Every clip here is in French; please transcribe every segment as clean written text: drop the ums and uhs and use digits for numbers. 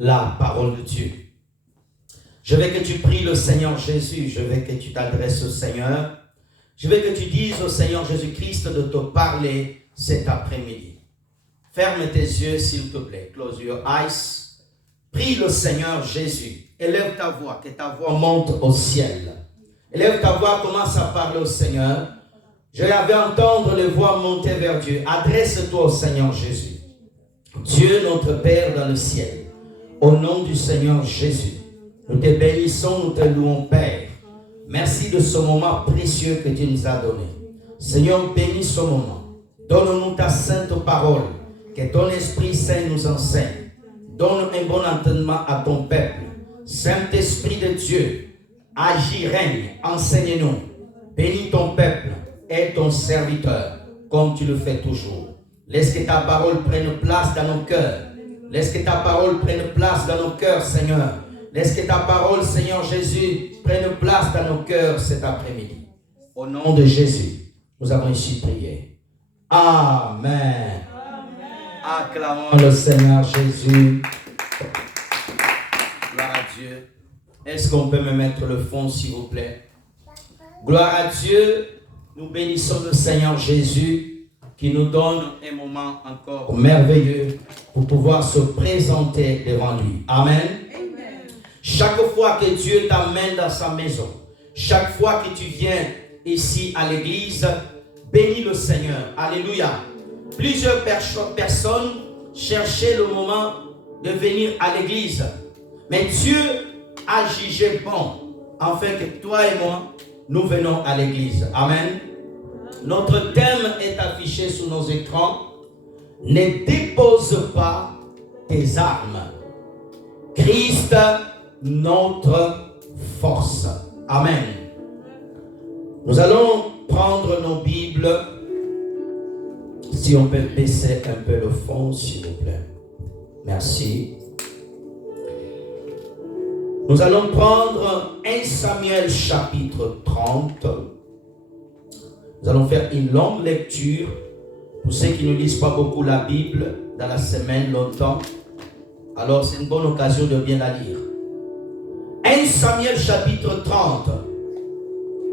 la parole de Dieu. Je veux que tu pries le Seigneur Jésus. Je veux que tu t'adresses au Seigneur. Je veux que tu dises au Seigneur Jésus-Christ de te parler cet après-midi. Ferme tes yeux, s'il te plaît. Close your eyes. Prie le Seigneur Jésus. Élève ta voix, que ta voix monte au ciel. Élève ta voix, commence à parler au Seigneur. Je vais entendre les voix monter vers Dieu. Adresse-toi au Seigneur Jésus. Dieu notre Père dans le ciel, au nom du Seigneur Jésus, nous te bénissons, nous te louons Père. Merci de ce moment précieux que tu nous as donné. Seigneur, bénis ce moment. Donne-nous ta sainte parole, que ton Esprit Saint nous enseigne. Donne un bon entendement à ton peuple. Saint-Esprit de Dieu, agis, règne, enseigne-nous. Bénis ton peuple et ton serviteur, comme tu le fais toujours. Laisse que ta parole prenne place dans nos cœurs. Laisse que ta parole prenne place dans nos cœurs, Seigneur. Laisse que ta parole, Seigneur Jésus, prenne place dans nos cœurs cet après-midi. Au nom de Jésus, nous avons ici prié. Amen. Amen. Acclamons le Seigneur Jésus. Gloire à Dieu. Est-ce qu'on peut me mettre le fond, s'il vous plaît? Gloire à Dieu. Nous bénissons le Seigneur Jésus qui nous donne un moment encore merveilleux pour pouvoir se présenter devant lui. Amen. Amen. Chaque fois que Dieu t'amène dans sa maison, chaque fois que tu viens ici à l'église, bénis le Seigneur. Alléluia. Plusieurs personnes cherchaient le moment de venir à l'église. Mais Dieu a jugé bon, afin que toi et moi, nous venons à l'église. Amen. Notre thème est affiché sur nos écrans. Ne dépose pas tes armes. Christ, notre force. Amen. Nous allons prendre nos Bibles. Si on peut baisser un peu le fond, s'il vous plaît. Merci. Nous allons prendre 1 Samuel chapitre 30. Nous allons faire une longue lecture. Pour ceux qui ne lisent pas beaucoup la Bible dans la semaine, longtemps, alors c'est une bonne occasion de bien la lire. 1 Samuel chapitre 30,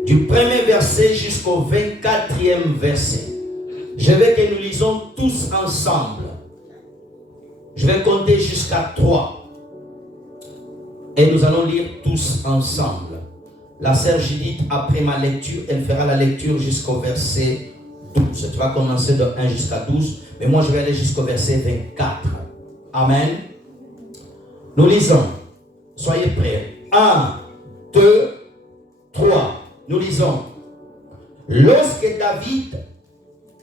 du premier verset jusqu'au 24e verset. Je veux que nous lisons tous ensemble. Je vais compter jusqu'à 3. Et nous allons lire tous ensemble. La sœur Judith, après ma lecture, elle fera la lecture jusqu'au verset 12. Tu vas commencer de 1 jusqu'à 12, mais moi je vais aller jusqu'au verset 24. Amen. Nous lisons. Soyez prêts. 1, 2, 3. Nous lisons. Lorsque David,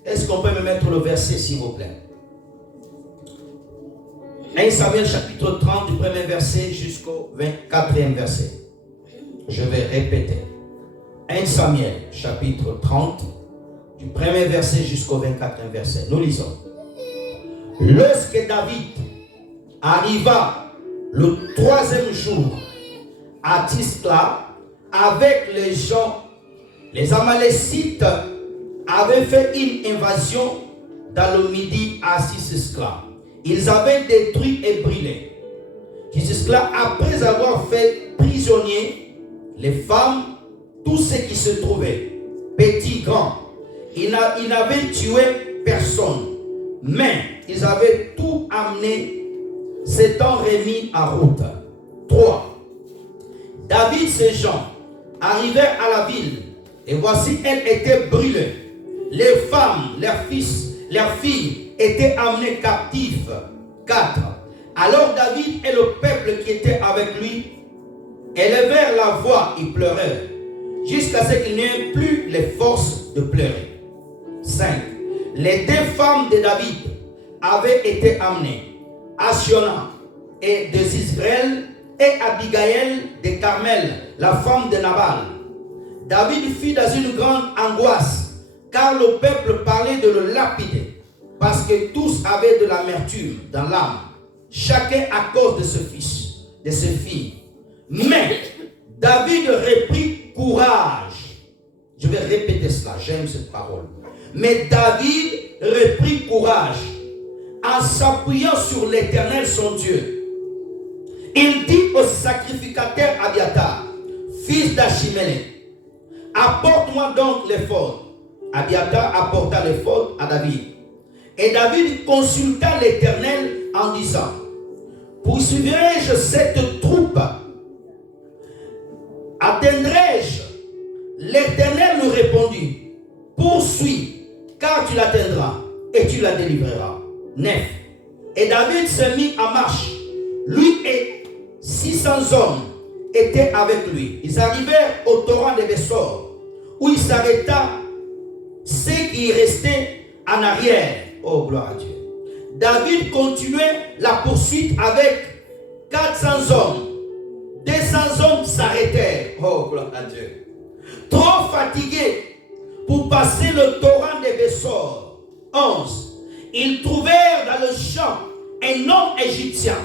est-ce qu'on peut me mettre le verset s'il vous plaît? 1 Samuel chapitre 30 du premier verset jusqu'au 24e verset. Je vais répéter. 1 Samuel chapitre 30 du premier verset jusqu'au 24e verset. Nous lisons. Lorsque David arriva le 3e jour à Tiscla avec les gens, les Amalécites avaient fait une invasion dans le Midi à Tiscla. Ils avaient détruit et brûlé Tiscla après avoir fait prisonnier les femmes, tous ceux qui se trouvaient, petits, grands. Ils n'avaient tué personne, mais ils avaient tout amené, s'étant remis en route. 3. David et ses gens arrivèrent à la ville, et voici, elle était brûlée. Les femmes, leurs fils, leurs filles étaient amenées captives. 4. Alors David et le peuple qui était avec lui élevèrent la voix et pleurèrent, jusqu'à ce qu'il n'y ait plus les forces de pleurer. 5. Les 2 femmes de David avaient été amenées, Ashiona et de Israël et Abigail de Carmel, la femme de Nabal. David fut dans une grande angoisse, car le peuple parlait de le lapider, parce que tous avaient de l'amertume dans l'âme, chacun à cause de ce fils, de ses filles. Mais David reprit courage. Je vais répéter cela, j'aime cette parole. Mais David reprit courage en s'appuyant sur l'Éternel son Dieu. Il dit au sacrificateur Abiatar, fils d'Achimélec, apporte-moi donc l'éphod. Abiatar apporta l'éphod à David. Et David consulta l'Éternel en disant, poursuivrai-je cette troupe? Atteindrai-je? L'Éternel lui répondit, poursuis, car tu l'atteindras et tu la délivreras. 9. Et David se mit en marche. Lui et 600 hommes étaient avec lui. Ils arrivèrent au torrent de Bessor, où il s'arrêta ceux qui restaient en arrière. Oh, gloire à Dieu. David continuait la poursuite avec 400 hommes. 200 hommes s'arrêtèrent. Oh, gloire à Dieu. Trop fatigués pour passer le torrent de Bessor. 11. Ils trouvèrent dans le champ un homme égyptien.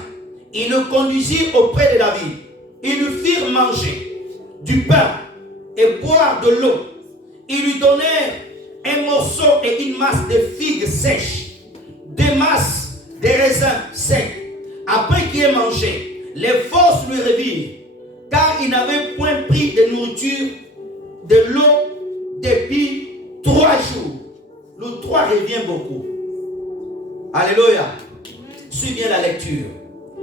Ils le conduisirent auprès de David. Ils lui firent manger du pain et boire de l'eau. Ils lui donnèrent un morceau et une masse de figues sèches, des masses de raisins secs. Après qu'il ait mangé, les forces lui revirent, car il n'avait point pris de nourriture, de l'eau depuis 3 jours. Le 3 revient beaucoup. Alléluia. Suis bien la lecture.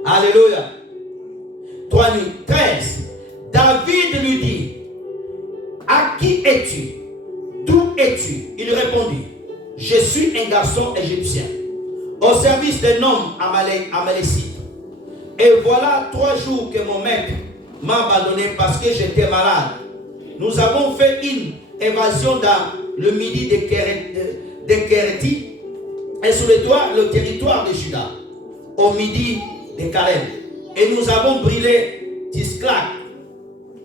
Alléluia. 3 nuits. 13. David lui dit, à qui es-tu? D'où es-tu? Il répondit, je suis un garçon égyptien, au service d'un homme amalécite. Et voilà 3 jours que mon maître m'a abandonné parce que j'étais malade. Nous avons fait une évasion dans le midi de Kéréti et sur le territoire de Juda, au midi de Caleb. Et nous avons brûlé Tisclac.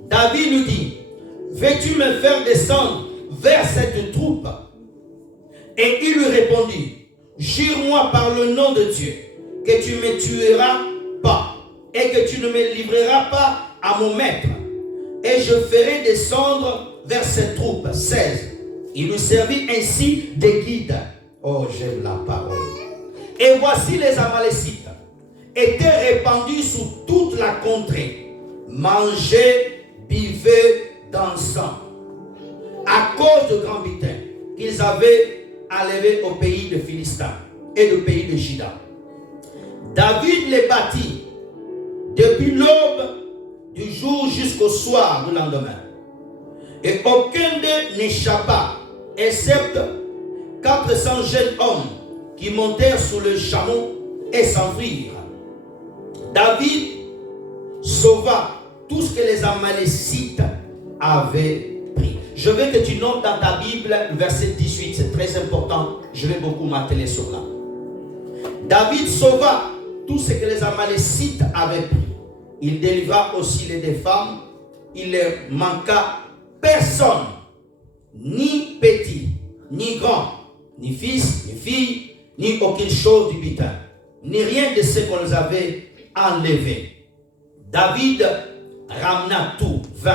David lui dit, veux-tu me faire descendre vers cette troupe? Et il lui répondit, jure-moi par le nom de Dieu que tu ne me tueras pas et que tu ne me livreras pas à mon maître. Et je ferai descendre vers cette troupe. 16. Il lui servit ainsi de guide. Oh, j'aime la parole. Et voici les Amalécites étaient répandus sur toute la contrée. Mangeaient, buvaient, dansant. À cause de grands butins qu'ils avaient enlevés au pays de Philistin et au pays de Juda. David les bâtit depuis l'aube du jour jusqu'au soir du lendemain. Et aucun d'eux n'échappa, excepte 400 jeunes hommes qui montèrent sur le chameau et s'enfuirent. David sauva tout ce que les Amalécites avaient pris. Je veux que tu notes dans ta Bible le verset 18, c'est très important. Je vais beaucoup m'atteler sur là. David sauva tout ce que les Amalécites avaient pris. Il délivra aussi les deux femmes. Il ne manqua personne, ni petit, ni grand, ni fils, ni fille, ni aucune chose du butin, ni rien de ce qu'on les avait enlevé. David ramena tout, 20.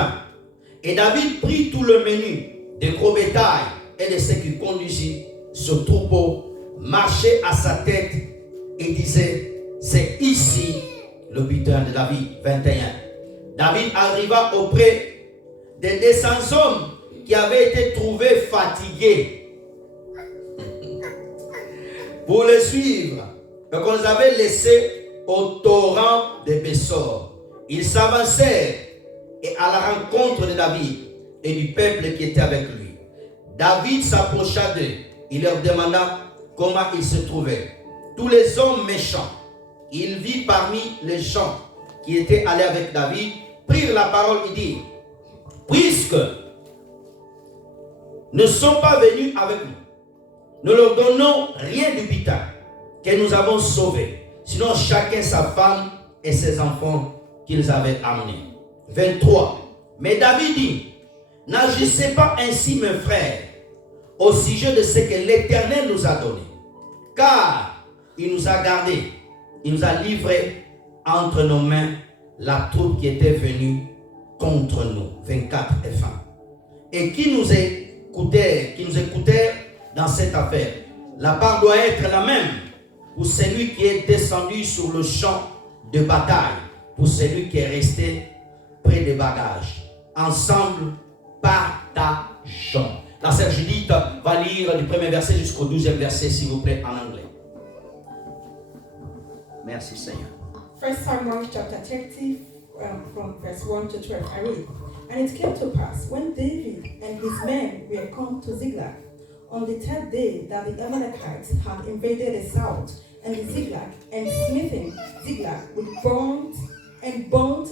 Et David prit tout le menu des gros bétail et de ceux qui conduisaient ce troupeau, marchait à sa tête et disait, c'est ici le butin de David. 21. David arriva auprès des 200 hommes qui avaient été trouvés fatigués pour les suivre et qu'on les avait laissés au torrent de Bessor. Ils s'avancèrent et à la rencontre de David et du peuple qui était avec lui. David s'approcha d'eux. Il leur demanda comment ils se trouvaient. Tous les hommes méchants, il vit parmi les gens qui étaient allés avec David, prirent la parole et dirent, puisque ne sont pas venus avec nous, ne leur donnons rien du butin que nous avons sauvé, sinon chacun sa femme et ses enfants qu'ils avaient amenés. 23. Mais David dit, n'agissez pas ainsi, mes frères, au sujet de ce que l'Éternel nous a donné, car il nous a gardés, il nous a livrés entre nos mains la troupe qui était venue contre nous. 24 et fin. Et qui nous écoutèrent dans cette affaire. La part doit être la même pour celui qui est descendu sur le champ de bataille pour celui qui est resté près des bagages. Ensemble, partageons. La sœur Judith va lire du premier verset jusqu'au 12e verset, s'il vous plaît, en anglais. Merci Seigneur. 1 Samuel chapter 30, from verse 1 to 12, I read. And it came to pass, when David and his men were come to Ziklag, on the third day that the Amalekites had invaded the south, and the Ziklag, and smitten Ziklag with burnt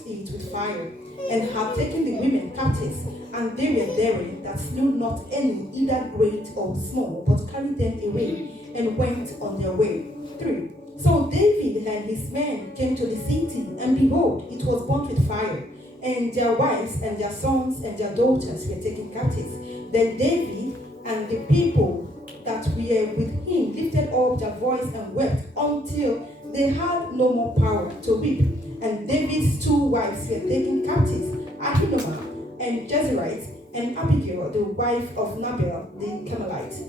it with fire, and had taken the women captives, and they were daring that slew not any, either great or small, but carried them away, and went on their way. 3. So David and his men came to the city, and behold, it was burnt with fire, and their wives and their sons and their daughters were taken captives. Then David and the people that were with him lifted up their voice and wept until they had no more power to weep. And David's 2 wives were taken captives, Ahinoam and Jezreelite, and Abigail, the wife of Nabal the Carmelite.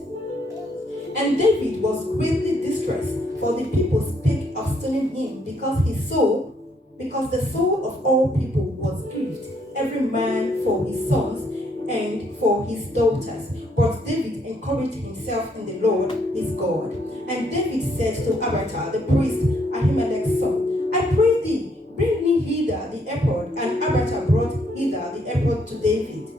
And David was greatly distressed, for the people spake of stoning him, because the soul of all people was grieved, every man for his sons and for his daughters. But David encouraged himself in the Lord his God. And David said to Abiathar the priest, Ahimelech's son, I pray thee, bring me hither the ephod. And Abiathar brought hither the ephod to David.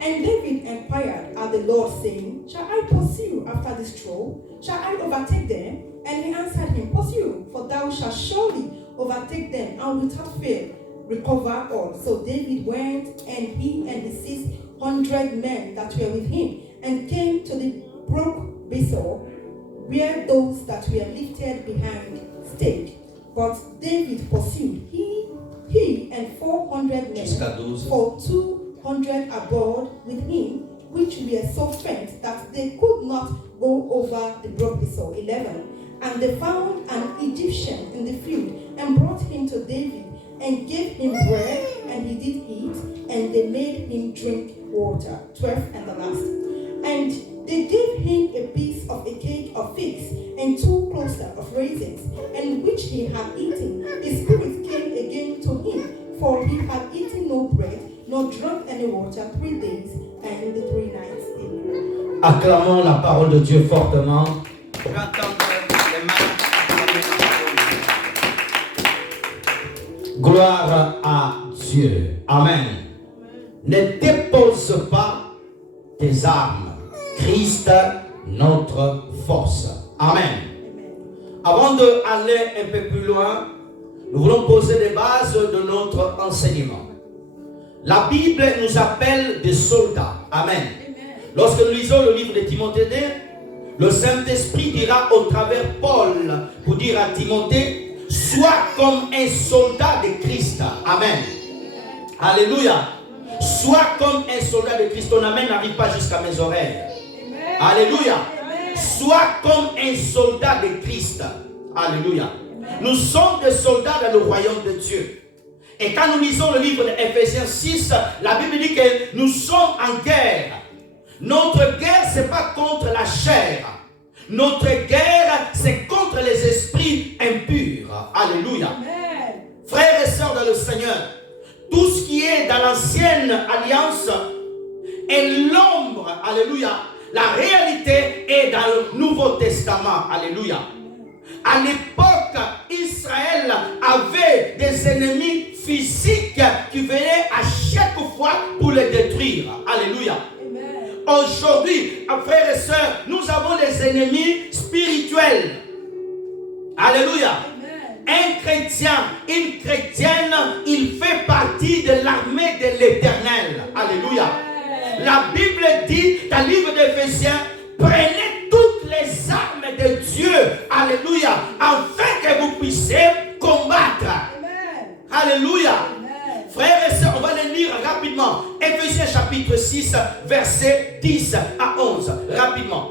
And David inquired at the Lord, saying, Shall I pursue after this troop? Shall I overtake them? And he answered him, Pursue, for thou shalt surely overtake them, and without fail recover all. So David went, and he and his 600 men that were with him, and came to the brook Besor, where those that were lifted behind stayed. But David pursued, he and 400 men, for 200 aboard with him, which were so faint that they could not go over the brook Besor. 11. And they found an Egyptian in the field, and brought him to David, and gave him bread, and he did eat, and they made him drink water. 12 and the last. And they gave him a piece of a cake of figs, and 2 clusters of raisins, and which he had eaten. His spirit came again to him, for he had eaten no bread, nor drunk any water 3 days and 3 nights. Amen. Acclamons la parole de Dieu fortement. J'entends les mains. Gloire à Dieu. Amen. Ne dépose pas tes armes. Christ, notre force. Amen. Avant d'aller un peu plus loin, nous voulons poser les bases de notre enseignement. La Bible nous appelle des soldats. Amen. Lorsque nous lisons le livre de Timothée 2, le Saint-Esprit dira au travers Paul pour dire à Timothée, sois comme un soldat de Christ. Amen. Alléluia. Sois comme un soldat de Christ. Ton amen n'arrive pas jusqu'à mes oreilles. Alléluia. Sois comme un soldat de Christ. Alléluia. Nous sommes des soldats dans le royaume de Dieu. Et quand nous lisons le livre d'Éphésiens 6, la Bible dit que nous sommes en guerre. Notre guerre, ce n'est pas contre la chair. Notre guerre, c'est contre les esprits impurs. Alléluia. Amen. Frères et sœurs dans le Seigneur, tout ce qui est dans l'ancienne alliance est l'ombre. Alléluia. La réalité est dans le Nouveau Testament. Alléluia. À l'époque, Israël avait des ennemis physiques qui venaient à chaque fois pour les détruire. Alléluia. Aujourd'hui, frères et sœurs, nous avons des ennemis spirituels. Alléluia. Un chrétien, une chrétienne, il fait partie de l'armée de l'Éternel. Alléluia. La Bible dit dans le livre d'Éphésiens, prenez toutes les armes de Dieu. Alléluia. Afin que vous puissiez combattre. Alléluia. Frères et sœurs, on va les lire rapidement. Éphésiens chapitre 6, versets 10 à 11. Rapidement.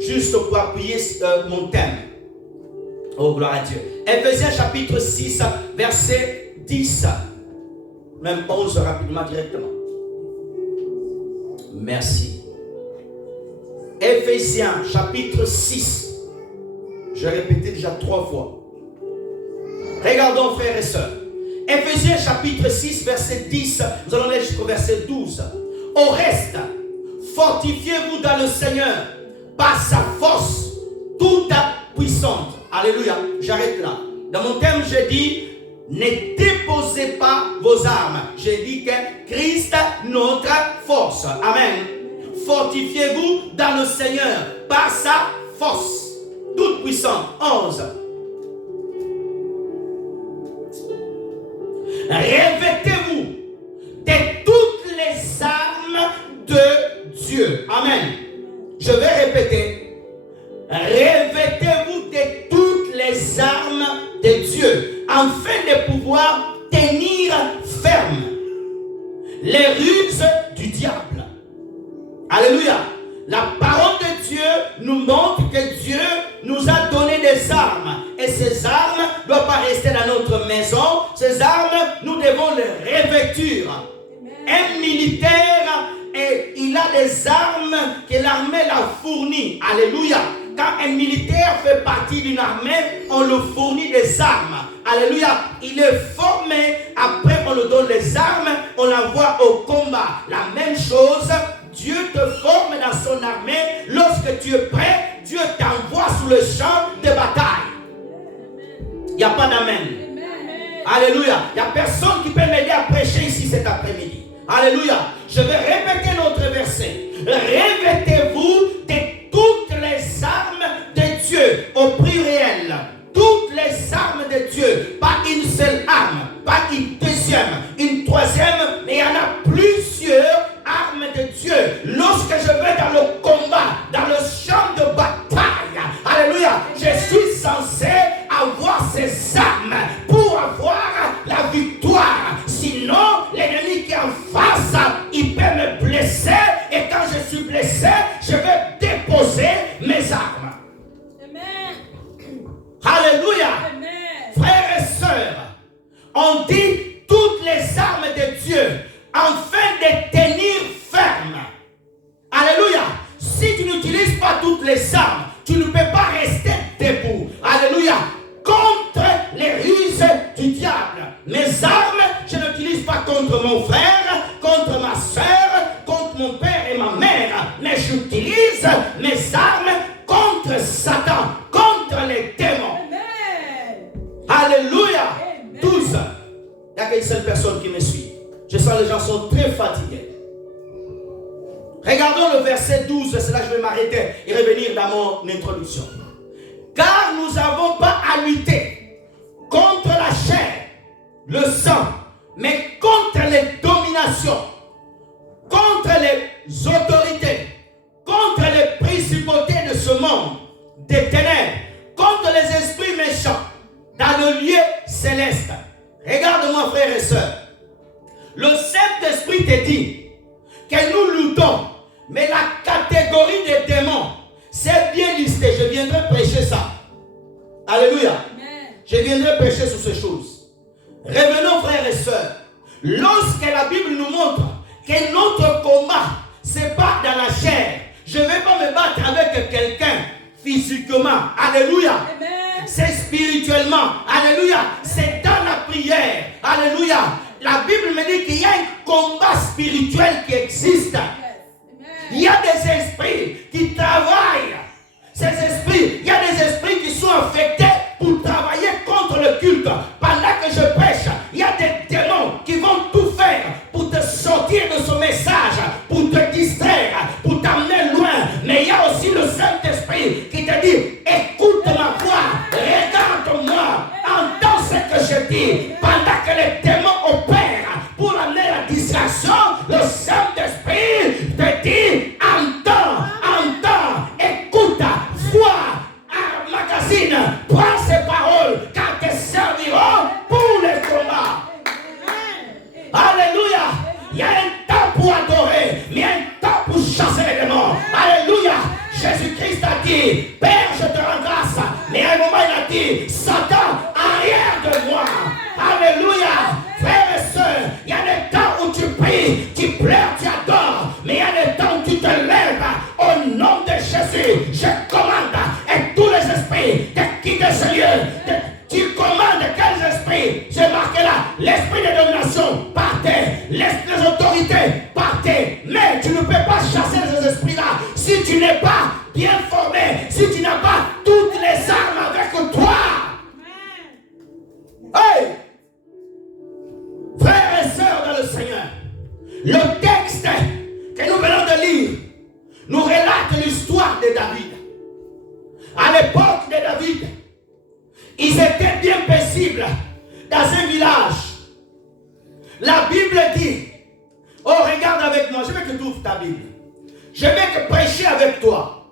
Juste pour appuyer mon thème. Oh, gloire à Dieu. Éphésiens chapitre 6, verset 10. Même 11 rapidement, directement. Merci. Éphésiens chapitre 6. J'ai répété déjà 3 fois. Regardons, frères et sœurs. Éphésiens chapitre 6, verset 10. Nous allons aller jusqu'au verset 12. Au reste, fortifiez-vous dans le Seigneur par sa force toute puissante. Alléluia. J'arrête là. Dans mon thème, je dis, ne déposez pas vos armes. Je dis que Christ, notre force. Amen. Fortifiez-vous dans le Seigneur par sa force toute puissante. 11. Revêtez-vous de toutes les armes de Dieu. Amen. Je vais répéter. Revêtez-vous de toutes les armes de Dieu afin de pouvoir tenir ferme les ruses du diable. Alléluia. La parole de Dieu nous montre que Dieu nous a donné des armes. Et ces armes ne doivent pas rester dans notre maison. Ces armes, nous devons les revêtir. Un militaire, et il a des armes que l'armée l'a fournies. Alléluia. Quand un militaire fait partie d'une armée, on lui fournit des armes. Alléluia. Il est formé. Après, on lui donne les armes. On l'envoie au combat. La même chose. Dieu te forme dans son armée. Lorsque tu es prêt, Dieu t'envoie sur le champ de bataille. Il n'y a pas d'amen. Alléluia. Il n'y a personne qui peut m'aider à prêcher ici cet après-midi. Alléluia. Je vais répéter notre verset. Revêtez-vous de toutes les armes de Dieu au pluriel. Toutes les armes de Dieu. Pas une seule arme. Pas une deuxième. Une troisième. Mais il y en a plusieurs armes de Dieu. Lorsque je vais dans le combat, dans le champ de bataille, alléluia, je suis censé avoir ces armes pour avoir la victoire. Sinon, l'ennemi qui est en face, il peut me blesser. Et quand je suis blessé, je vais déposer mes armes. Amen. Alléluia. Amen. Frères et sœurs, on dit toutes les armes de Dieu afin de tenir ferme. Alléluia. Si tu n'utilises pas toutes les armes, tu ne peux pas rester debout. Alléluia. Contre les ruses du diable. Mes armes, je n'utilise pas contre mon frère, contre ma soeur, contre mon père et ma mère. Mais j'utilise mes armes contre Satan, contre les démons. Amen. Alléluia. Amen. 12. Il n'y a qu'une seule personne qui me suit. Je sens que les gens sont très fatigués. Regardons le verset 12, c'est là que je vais m'arrêter et revenir dans mon introduction. Car nous n'avons pas à lutter contre la chair, le sang, mais contre les dominations, contre les autorités, contre les principautés de ce monde, des ténèbres, contre les esprits méchants, dans le lieu céleste. Regarde-moi, frères et sœurs. Le Saint-Esprit te dit que nous luttons, mais la catégorie des démons, c'est bien listé. Je viendrai prêcher ça. Alléluia. Amen. Je viendrai prêcher sur ces choses. Revenons, frères et sœurs. Lorsque la Bible nous montre que notre combat, ce n'est pas dans la chair. Je ne vais pas me battre avec quelqu'un physiquement. Alléluia. Amen. C'est spirituellement. Alléluia. C'est dans la prière. Alléluia. La Bible me dit qu'il y a un combat spirituel qui existe. Il y a des esprits qui travaillent. Ces esprits, il y a des esprits qui sont affectés pour travailler contre le culte. Pendant que je prêche, il y a des démons qui vont tout faire pour te sortir de ce message, pour te distraire, pour t'amener loin. Mais il y a aussi le Saint-Esprit qui te dit, écoute ma voix, regarde-moi, entends ce que je dis. Pendant que les démons opèrent pour amener la distraction, le Saint-Esprit te dit, entends, écoute, vois, magazine, prends ces paroles, car te serviront pour les combats. Alléluia. Il y a un temps pour adorer, mais il y a un temps pour chasser les démons. Alléluia. Jésus-Christ a dit, Père, je te rends grâce. Mais à un moment, il a dit, Satan, arrière de moi. l'esprit de domination, partez. L'esprit des autorités, partez. Mais tu ne peux pas chasser ces esprits-là si tu n'es pas bien formé, si tu n'as pas toutes les armes avec toi. Hey! Frères et sœurs dans le Seigneur, le texte que nous venons de lire nous relate l'histoire de David. À l'époque de David, ils étaient bien paisibles dans un village. La Bible dit, oh regarde avec moi, je veux que tu ouvres ta Bible. Je vais te prêcher avec toi.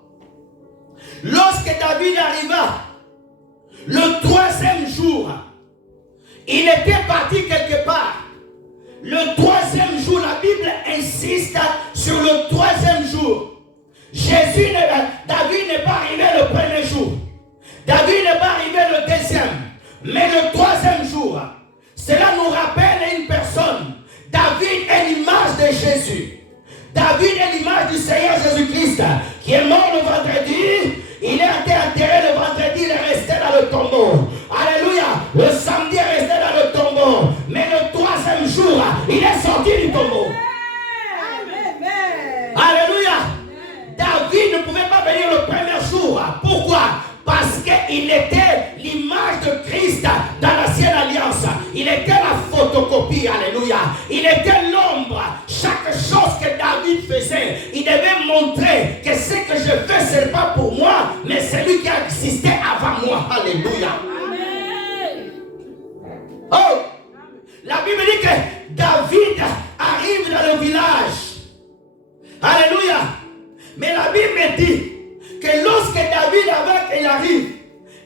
Lorsque David arriva, le 3e jour, il était parti quelque part. Le 3e jour, la Bible insiste sur le 3e jour. David n'est pas arrivé le 1er jour. David n'est pas arrivé le 2e. Mais le 3e jour, cela nous rappelle une personne. David est l'image de Jésus. David est l'image du Seigneur Jésus-Christ qui est mort le vendredi. Il a été enterré le vendredi, il est resté dans le tombeau. Alléluia. Le samedi il est resté dans le tombeau. Mais le 3e jour, il est sorti du tombeau. Alléluia. David ne pouvait pas venir le 1er jour. Pourquoi? Parce qu'il était l'image de Christ dans l'ancienne alliance. Il était la photocopie, alléluia. Il était l'ombre. Chaque chose que David faisait, il devait montrer que ce que je fais, ce n'est pas pour moi, mais c'est lui qui a existé avant moi. Alléluia. Amen. Oh, la Bible dit que David arrive dans le village. Alléluia. Mais la Bible dit que lorsque David arrive,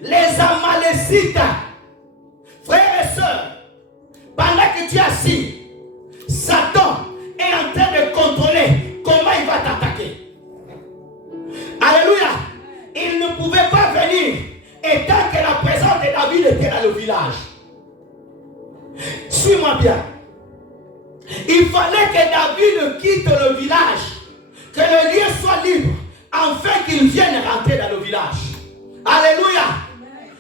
les Amalécites, frères et sœurs, pendant que tu es assis, Satan est en train de contrôler comment il va t'attaquer. Alléluia. Il ne pouvait pas venir étant que la présence de David était dans le village. Suis-moi bien. Il fallait que David quitte le village, que le lieu soit libre, afin qu'il vienne rentrer dans le village. Alléluia.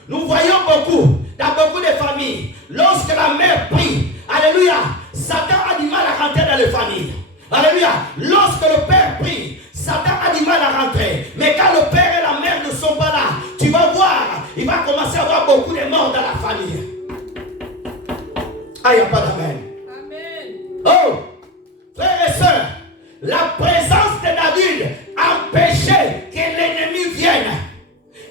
Nous voyons dans beaucoup de familles, lorsque la mère prie, alléluia, Satan a du mal à rentrer dans les familles. Alléluia. Lorsque le père prie, Satan a du mal à rentrer. Mais quand le père et la mère ne sont pas là, tu vas voir, il va commencer à avoir beaucoup de morts dans la famille. Ah, il n'y a pas d'amen. Amen. Oh, frères et sœurs, la présence de David empêchait que l'ennemi vienne.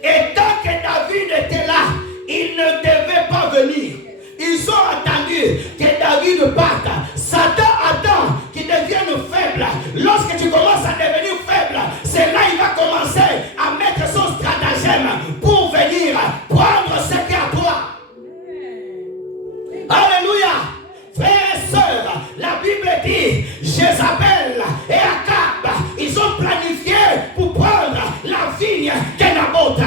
Et tant que David était là, il ne devait pas venir. Ils ont attendu que David parte. Satan attend qu'il devienne faible. Lorsque tu commences à devenir faible, c'est là qu'il va commencer à mettre son stratagème pour venir prendre ce qui est à toi. Alléluia. Frères et sœurs, la Bible dit, Jézabel et Akab, ils ont planifié pour prendre la vigne de Naboth.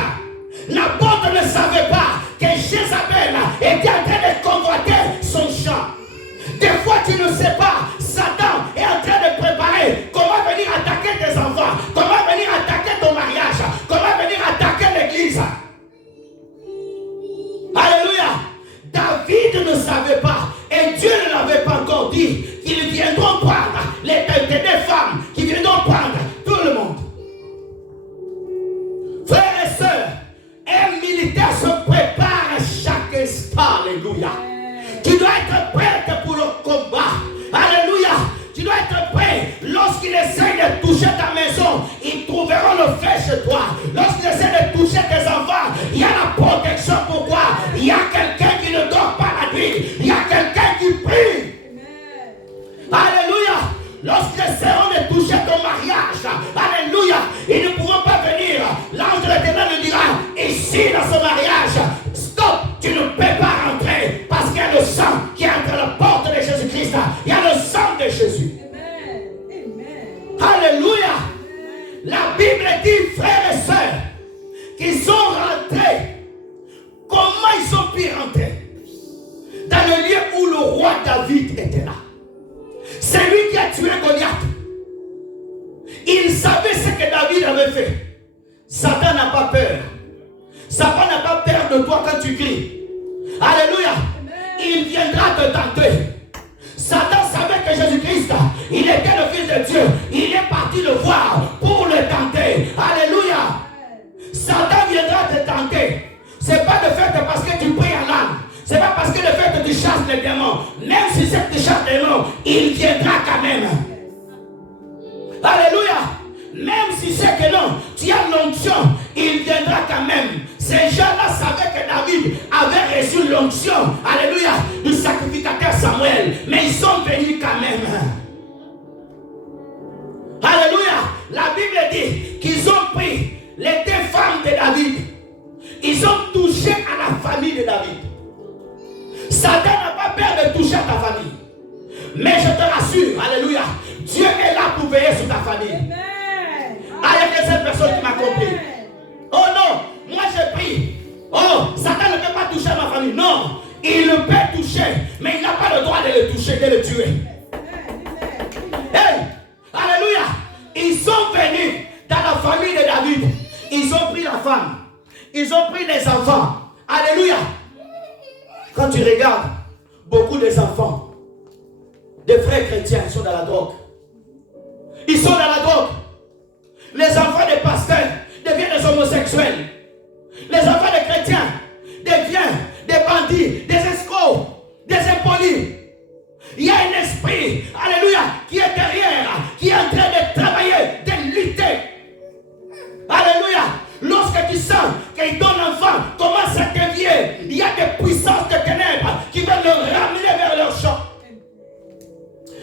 Naboth ne savait pas que Jézabel était en train de convoiter son champ. Des fois tu ne sais pas, Satan est en train de préparer comment venir attaquer tes enfants, comment venir attaquer ton mariage, comment venir attaquer l'église. Alléluia. David ne savait pas, et Dieu ne l'avait pas encore dit, qu'ils viendront prendre les femmes, qui viendront prendre tout le monde. Frères et sœurs, un militaire se prépare chaque instant. Alléluia. Tu dois être prêt pour le combat. Alléluia. Tu dois être prêt. Lorsqu'ils essaient de toucher ta maison, ils trouveront le feu chez toi. Lorsqu'ils essaient de toucher tes enfants, il y a la protection. Pourquoi? Il y a quelqu'un qui ne dort pas la nuit. Il y a quelqu'un qui prie. Alléluia. Lorsqu'ils essaieront de toucher ton mariage, alléluia, ils ne pourront pas venir. L'ange de l'Éternel nous dira, ici dans ce mariage, stop, tu ne peux pas rentrer parce qu'il y a le sang qui est entre la porte de Jésus-Christ. Il y a le sang de Jésus. Amen. Alléluia. La Bible dit, frères et sœurs, qu'ils sont rentrés. Comment ils ont pu rentrer? Dans le lieu où le roi David était là. C'est lui qui a tué Goliath. Il savait ce que David avait fait. Satan n'a pas peur. Satan n'a pas peur de toi quand tu cries. Alléluia. Il viendra te tenter. Satan savait que Jésus-Christ, il était le Fils de Dieu. Il est parti le voir pour le tenter. Alléluia. Satan viendra te tenter. C'est pas le fait parce que tu pries en langue. C'est pas parce que le fait que tu chasses les démons. Même si c'est que tu chasses les démons, il viendra quand même. Alléluia. Même si c'est que non, tu as l'onction, il viendra quand même. Ces gens-là savaient que David avait reçu l'onction, alléluia, du sacrificateur Samuel. Mais ils sont venus quand même. Alléluia. La Bible dit qu'ils ont pris les deux femmes de David. Ils ont touché à la famille de David. Satan n'a pas peur de toucher à ta famille. Mais je te rassure, alléluia, Dieu est là pour veiller sur ta famille. Amen. Ah, il y a que cette personne qui m'a compris. Oh non, moi j'ai pris. Oh, Satan ne peut pas toucher à ma famille. Non, il le peut toucher, mais il n'a pas le droit de le toucher, de le tuer. Hey, alléluia. Ils sont venus dans la famille de David. Ils ont pris la femme. Ils ont pris les enfants. Alléluia. Quand tu regardes, beaucoup des enfants, des frères chrétiens, ils sont dans la drogue. Ils sont dans la drogue. Les enfants des pasteurs deviennent des homosexuels. Les enfants des chrétiens deviennent des bandits, des escrocs, des impolis. Il y a un esprit, alléluia, qui est derrière, qui est en train de travailler, de lutter. Alléluia. Lorsque tu sens que ton enfant commence à dévier, il y a des puissances de ténèbres qui veulent le ramener vers leur champ.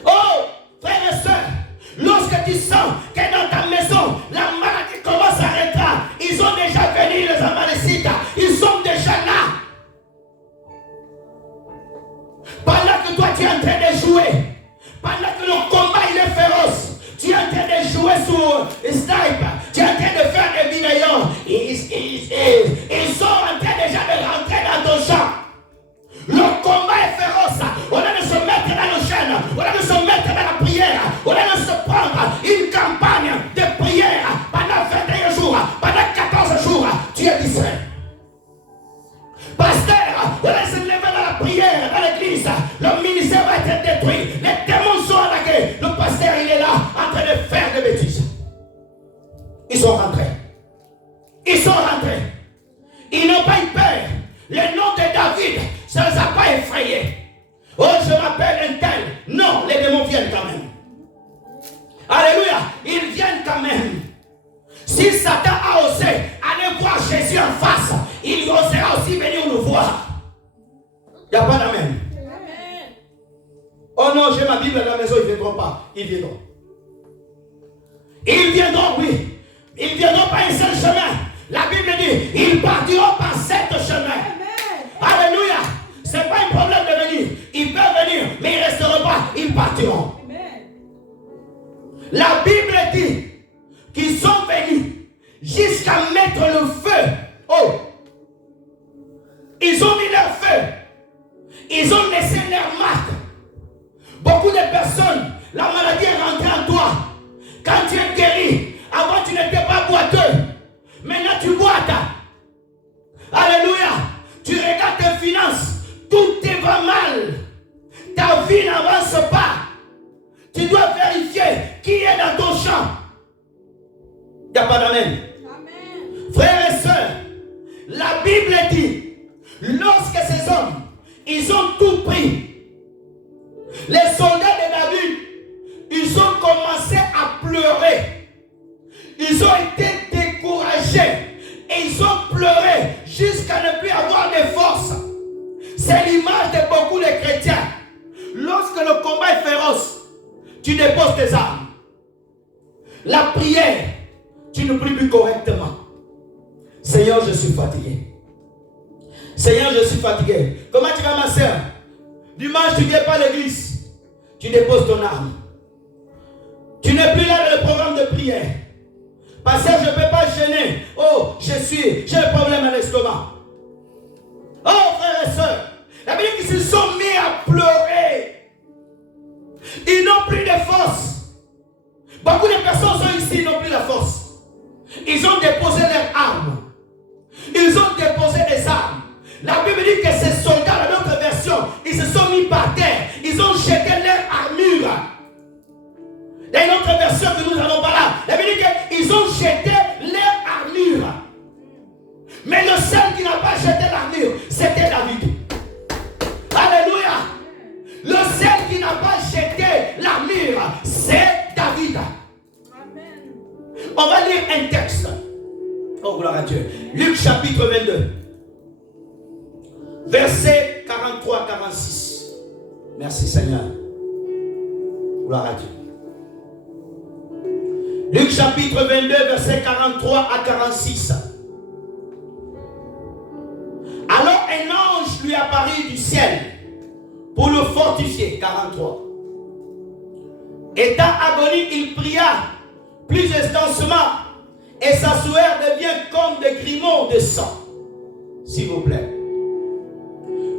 Oh, frères et sœurs, lorsque tu sens que dans ta maison, la maladie commence à rentrer, ils ont déjà venu, les Amalécites, ils sont déjà là. Pendant que toi tu es en train de jouer, pendant que le combat il est féroce, tu es en train de jouer sur Snipe, tu es en train de faire des vidéos, ils sont en train déjà de rentrer dans ton champ. Le combat est féroce. On a de se mettre dans le jeûne, on a de se mettre dans la prière, on a de se prendre une campagne de prière pendant 21 jours, pendant 14 jours, tu es distrait. Pasteur, on va se lever dans la prière, dans l'église, le ministère va être détruit, les démons sont attaqués, le pasteur il est là en train de faire des bêtises. Ils sont rentrés. Ils sont rentrés. Ils n'ont pas eu peur. Le nom de David, ça ne les a pas effrayés. Oh, je m'appelle un tel. Non, les démons viennent quand même. Alléluia, ils viennent quand même. Si Satan a osé aller voir Jésus en face, il osera aussi venir nous voir. Il n'y a pas d'amen. Oh non, j'ai ma Bible à la maison, ils ne viendront pas. Ils viendront. Ils viendront, oui. Ils ne viendront pas un seul chemin. La Bible dit, ils partiront par 7 chemins. Alléluia. Ce n'est pas un problème de venir. Ils peuvent venir, mais ils ne resteront pas. Ils partiront. Amen. La Bible dit qu'ils sont venus jusqu'à mettre le feu. Oh. Ils ont mis leur feu. Ils ont laissé leur marque. Beaucoup de personnes, la maladie est rentrée en toi. Quand tu es guéri, avant tu n'étais pas boiteux. Maintenant tu boites. Alléluia. Tu regardes tes finances. Tout te va mal. Ta vie n'avance pas. Tu dois vérifier qui est dans ton champ. Il n'y a pas d'amen. Frères et sœurs, la Bible dit, lorsque ces hommes, ils ont tout pris, les soldats de David, ils ont commencé à pleurer. Ils ont été découragés. Et ils ont pleuré jusqu'à ne plus avoir de force. C'est l'image de beaucoup de chrétiens. Lorsque le combat est féroce, tu déposes tes armes. La prière, tu ne pries plus correctement. Seigneur, je suis fatigué. Seigneur, je suis fatigué. Comment tu vas, ma soeur? Dimanche, tu ne viens pas à l'église. Tu déposes ton arme. Tu n'es plus là dans le programme de prière. Parce que je ne peux pas gêner. Oh, j'ai un problème à l'estomac. Oh, frères et sœurs, la Bible dit qu'ils se sont mis à pleurer. Ils n'ont plus de force. Beaucoup de personnes sont ici, ils n'ont plus la force. Ils ont déposé leurs armes. Ils ont déposé des armes. La Bible dit que ces soldats, dans notre version, ils se sont Versets 43-46. Merci Seigneur. Gloire à Dieu. Luc chapitre 22, versets 43 à 46. Alors un ange lui apparut du ciel pour le fortifier. 43. Étant agonie, il pria plus extensement et sa sueur devient comme des grimauds de sang. S'il vous plaît.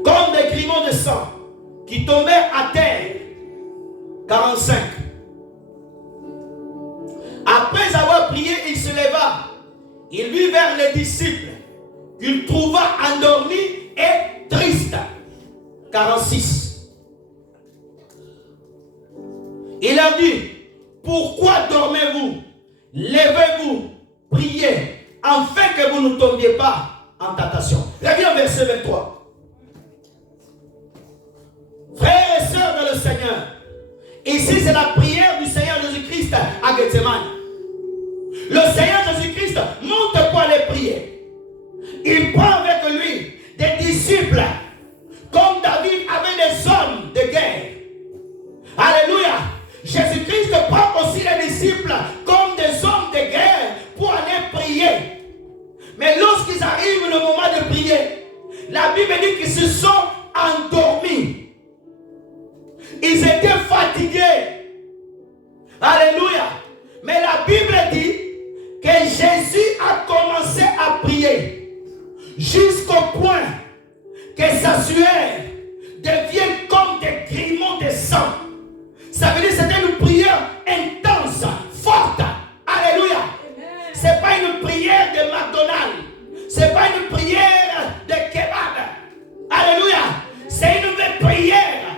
Comme des grimauds de sang qui tombaient à terre. 45. Après avoir prié, il se leva. Il vit vers les disciples qu'il trouva endormis et tristes. 46. Il a dit, pourquoi dormez-vous? Levez-vous, priez, afin que vous ne tombiez pas en tentation. Reviens au verset 23. Frères et sœurs dans le Seigneur, ici c'est la prière du Seigneur Jésus-Christ à Gethsemane. Le Seigneur Jésus-Christ monte pour aller prier. Il prend avec lui des disciples, comme David avait des hommes de guerre. Alléluia. Jésus-Christ prend aussi les disciples comme des hommes de guerre pour aller prier. Mais lorsqu'ils arrivent le moment de prier, la Bible dit qu'ils se sont endormis. Ils étaient fatigués. Alléluia. Mais la Bible dit que Jésus a commencé à prier jusqu'au point que sa sueur devient comme des grimauds de sang. Ça veut dire que c'était une prière intense, forte. Alléluia. Ce n'est pas une prière de McDonald's. Ce n'est pas une prière de kebab. Alléluia. C'est une vraie prière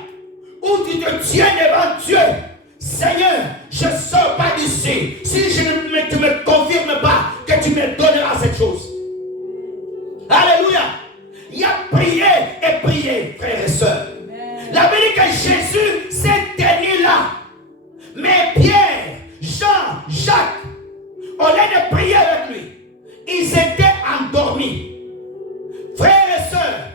où tu te tiens devant Dieu. Seigneur, je ne sors pas d'ici si tu ne me confirmes pas que tu me donneras cette chose. Alléluia. Il y a prié et prié, frères et sœurs. La Bible dit que Jésus s'est tenu là. Mais Pierre, Jean, Jacques, au lieu de prier avec lui, ils étaient endormis. Frères et sœurs,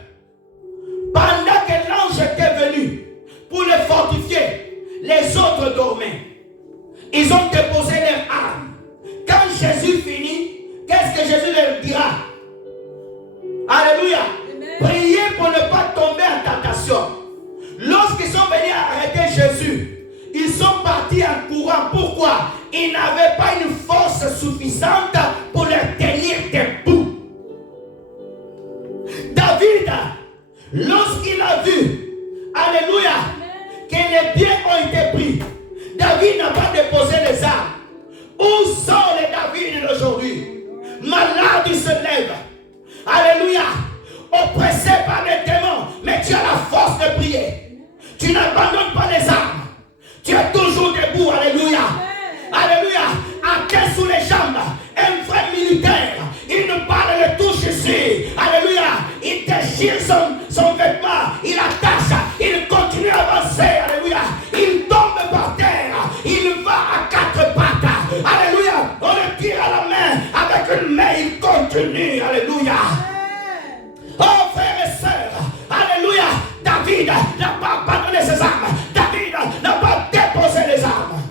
pendant que l'ange était venu pour les fortifier, les autres dormaient. Ils ont déposé leurs armes. Quand Jésus finit, qu'est-ce que Jésus leur dira? Alléluia. Priez pour ne pas tomber en tentation. Lorsqu'ils sont venus arrêter Jésus, ils sont partis en courant. Pourquoi? Ils n'avaient pas une force suffisante pour les tenir debout. David, lorsqu'il a vu, alléluia, que les biens ont été pris, David n'a pas déposé les armes. Où sont les David d'aujourd'hui? Malade, il se lève. Alléluia. Oppressé par les démons, mais tu as la force de prier. Tu n'abandonnes pas les armes. Tu es toujours debout. Alléluia. Alléluia. Atteint sous les jambes. Un vrai militaire. Il ne parle le touche ici. Alléluia. Il déchire son vêtement. Il attache. Il continue à avancer. Alléluia. Il tombe par terre. Il va à quatre pattes. Alléluia. On le tire à la main. Avec une main, il continue. Alléluia. Oh frères et sœurs, alléluia, David n'a pas abandonné ses armes. David n'a pas déposé les armes.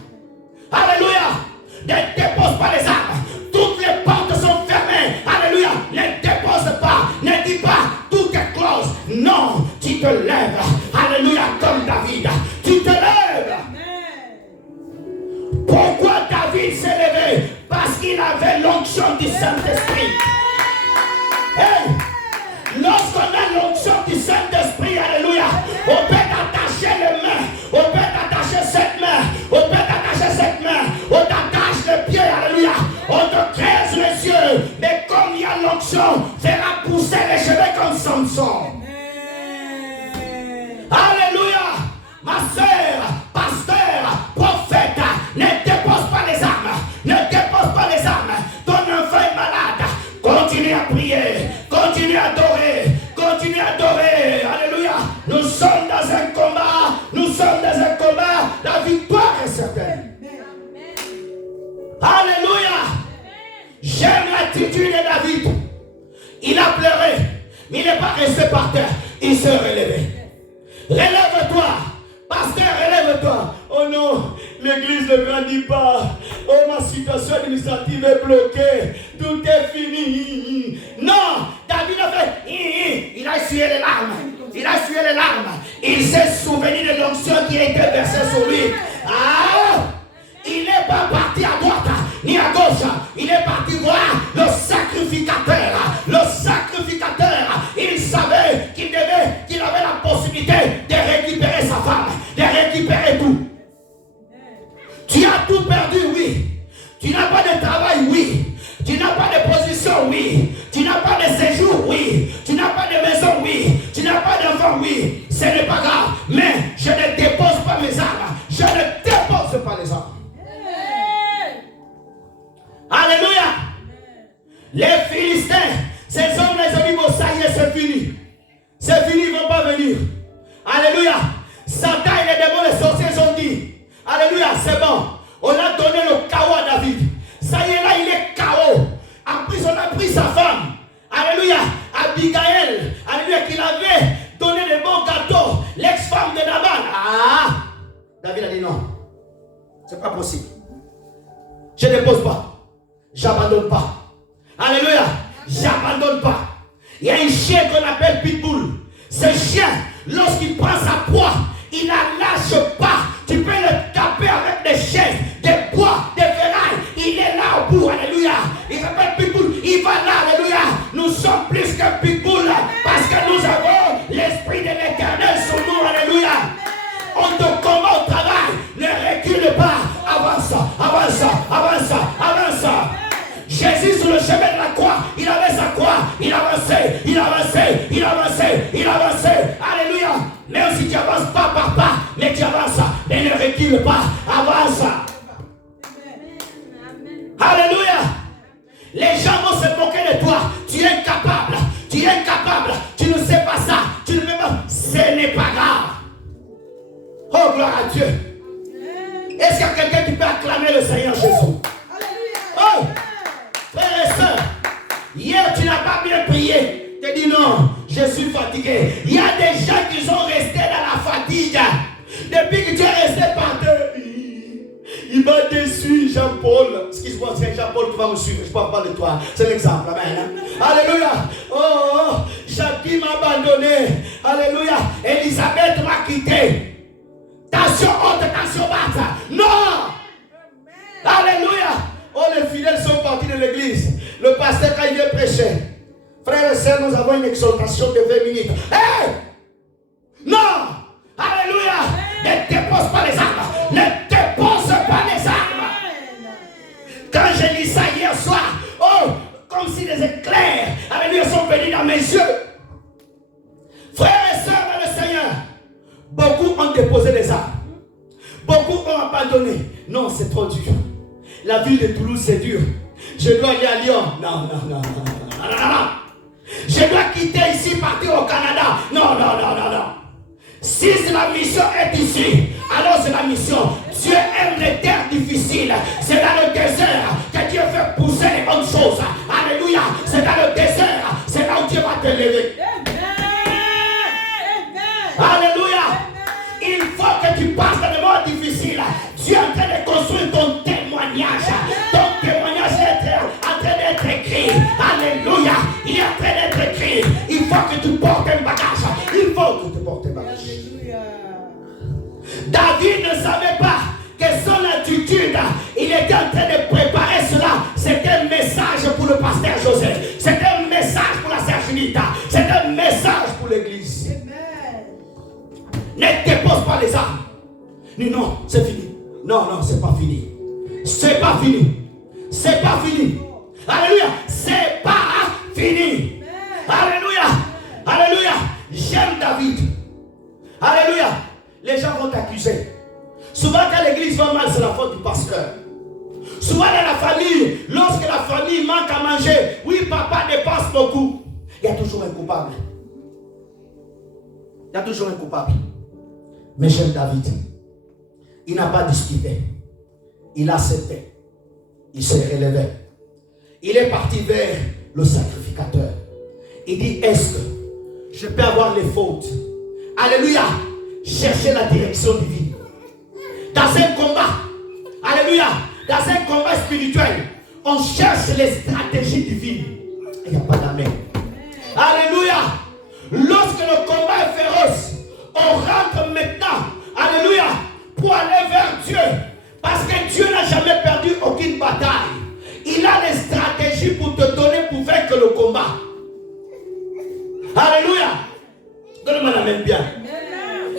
Alléluia, ne dépose pas les armes. Toutes les portes sont fermées. Alléluia, ne dépose pas. Ne dis pas, tout est close. Non, tu te lèves. Alléluia, comme David. Tu te lèves. Pourquoi David s'est levé? Parce qu'il avait l'onction du Saint-Esprit. Hey! Lorsqu'on a l'onction du Saint-Esprit, alléluia, on peut t'attacher les mains, on peut t'attacher cette main, on peut t'attacher cette main, on t'attache les pieds, alléluia, on te crève les yeux, mais comme il y a l'onction, fera pousser les cheveux comme Samson. Alléluia, ma soeur, pasteur, prophète, ne dépose pas les armes, ne dépose pas les armes, ton enfant est malade, continue à prier, continue à adorer, continue à adorer, alléluia, nous sommes dans un combat, nous sommes dans un combat, la victoire est certaine. Alléluia. J'aime l'attitude de David. Il a pleuré, mais il n'est pas resté par terre. il se relevait. Relève-toi. Pasteur, relève-toi. Oh non, l'église ne grandit pas. Oh, ma situation administrative est bloquée. Tout est fini. Non, David a fait. Il a essuyé les larmes. Il a essuyé les larmes. Il s'est souvenu de l'onction qui a été versée sur lui. Ah! Il n'est pas parti à droite ni à gauche. Il est parti voir le sacrificateur. Le sacrificateur, il savait qu'il avait la possibilité de récupérer sa femme, de récupérer tout. Tu as tout perdu, oui. Tu n'as pas de travail, oui. Tu n'as pas de position, oui. Tu n'as pas de séjour, oui. Tu n'as pas de maison, oui. Tu n'as pas d'enfant, oui. Ce n'est pas grave. Mais je ne dépose pas mes armes. Je ne dépose pas les armes. Alléluia. Les Philistins, ces hommes les ont dit, bon, ça y est, c'est fini. C'est fini, ils ne vont pas venir. Alléluia. Satan et les démons, les sorciers ont dit, alléluia, c'est bon. On a donné le chaos à David. Ça y est, là, il est chaos. En plus, on a pris sa femme. Alléluia. Abigail. Alléluia, qu'il avait donné des bons gâteaux. L'ex-femme de Nabal. Ah. David a dit non. C'est pas possible. Je ne dépose pas. J'abandonne pas. Alléluia. J'abandonne pas. Il y a un chien qu'on appelle Pitbull. Ce chien, lorsqu'il prend sa proie, il ne lâche pas. Tu peux le taper avec des chaises, des bois, des ferrailles. Il est là au bout. Alléluia. Il s'appelle Pitbull. Il va là. Alléluia. Nous sommes plus que Pitbull parce que nous avons l'esprit de l'Éternel sur nous. Alléluia. On te combat au travail. Ne recule pas. Avance, avance, avance, avance. Jésus sur le chemin de la croix, il avait sa croix, il avançait, il avançait, il avançait, il avançait. Alléluia. Même si tu avances pas par pas, mais tu avances. Et ne recule pas, avance. Alléluia. Les gens vont se moquer de toi. Tu es incapable, tu es incapable, tu ne sais pas ça, tu ne peux pas. Ce n'est pas grave. Oh, gloire à Dieu. Est-ce qu'il y a quelqu'un qui peut acclamer le Seigneur Jésus? Oh, frères et sœurs, hier tu n'as pas bien prié. Tu dis non, je suis fatigué. Il y a des gens qui sont restés dans la fatigue. Depuis que tu es resté par deux, il m'a déçu, Jean-Paul. Excuse-moi, c'est Jean-Paul qui va me suivre. Je ne parle pas de toi. C'est l'exemple. Amen. Alléluia. Oh, Jackie m'a abandonné. Alléluia. Elisabeth m'a quitté. Tension haute, tension basse. Non. Alléluia. Oh, les fidèles sont partis de l'église. Le pasteur, quand il vient prêcher, frères et sœurs, nous avons une exhortation de 20 minutes. Hey! Non! Alléluia! Ne dépose pas les armes. Ne dépose pas les armes. Quand je lis ça hier soir, oh, comme si des éclairs, alléluia, sont venus dans mes yeux. Frères et sœurs dans le Seigneur, beaucoup ont déposé les armes. Beaucoup ont abandonné. Non, c'est trop dur. La ville de Toulouse, c'est dur. Je dois aller à Lyon. Non. Je dois quitter ici, partir au Canada. Non. Si la mission est ici, alors c'est la mission. Dieu aime les terres difficiles. C'est dans le désert que Dieu fait pousser les bonnes choses. Alléluia. C'est dans le désert. C'est là où Dieu va te lever. Alléluia. Il faut que tu passes dans des moments difficiles. Tu es en train de construire ton témoignage. Ton témoignage est en train d'être écrit. Alléluia. Il est en train d'être écrit. Il faut que tu portes un bagage. Il faut que tu portes un bagage. Alléluia. David ne savait pas que son attitude, il était en train de préparer cela. C'était un message pour le pasteur José. C'était un message pour la sœur Junita. C'était un message pour l'église. Ne dépose pas les armes. Non, c'est fini. Non, c'est pas fini. C'est pas fini. C'est pas fini. Alléluia. C'est pas fini. Alléluia. Alléluia. J'aime David. Alléluia. Les gens vont t'accuser. Souvent quand l'église va mal, c'est la faute du pasteur. Souvent dans la famille, lorsque la famille manque à manger, oui, papa dépense beaucoup. Il y a toujours un coupable. Il y a toujours un coupable. Mais j'aime David. Il n'a pas discuté. Il a accepté. Il s'est relevé. Il est parti vers le sacrificateur. Il dit, est-ce que Je peux avoir les fautes. Alléluia. Chercher la direction divine. Dans un combat, alléluia, dans un combat spirituel, on cherche les stratégies divines. Il n'y a pas d'amen. Alléluia. Lorsque le combat est féroce, on rentre maintenant, alléluia, pour aller vers Dieu. Parce que Dieu n'a jamais perdu aucune bataille. Il a les stratégies pour te donner pour vaincre le combat. Alléluia. Donne-moi la main bien.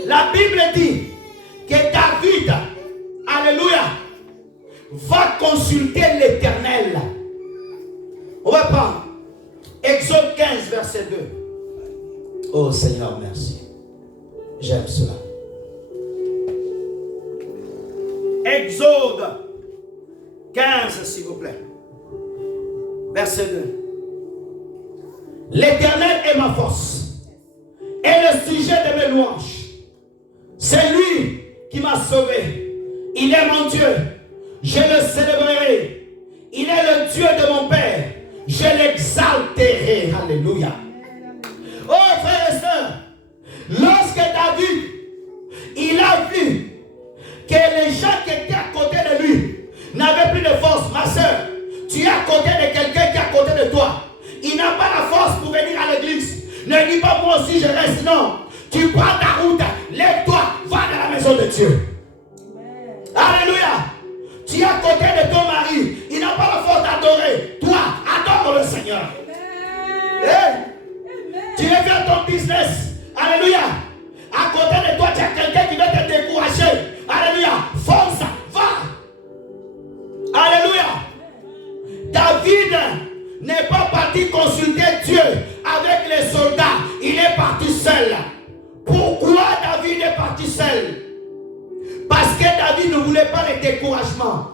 La Bible dit que David, alléluia, va consulter l'Éternel. On va prendre Exode 15, verset 2. Oh Seigneur, merci. J'aime cela. Exode 15, s'il vous plaît. Verset 2. L'Éternel est ma force et le sujet de mes louanges. C'est lui qui m'a sauvé. Il est mon Dieu. Je le célébrerai. Il est le Dieu de mon Père. Je l'exalterai. Alléluia. Oh frères et sœurs, lorsque David, il a vu que les gens qui étaient à côté de lui n'avaient plus de force, ma soeur, tu es à côté de quelqu'un qui est à côté de toi. Il n'a pas la force pour venir à l'église. Ne dis pas moi aussi je reste. Non. Tu prends ta route. Lève-toi. Va dans la maison de Dieu. Alléluia. Tu es à côté de ton mari. Il n'a pas la force d'adorer. Toi, adore le Seigneur. Hey. Tu veux faire ton business. Alléluia. À côté de toi, tu as quelqu'un qui veut te décourager. Alléluia. Fonce. Va. Alléluia. David n'est pas parti consulter Dieu avec les soldats. Il est parti seul. Pourquoi David est parti seul? Parce que David ne voulait pas le découragement.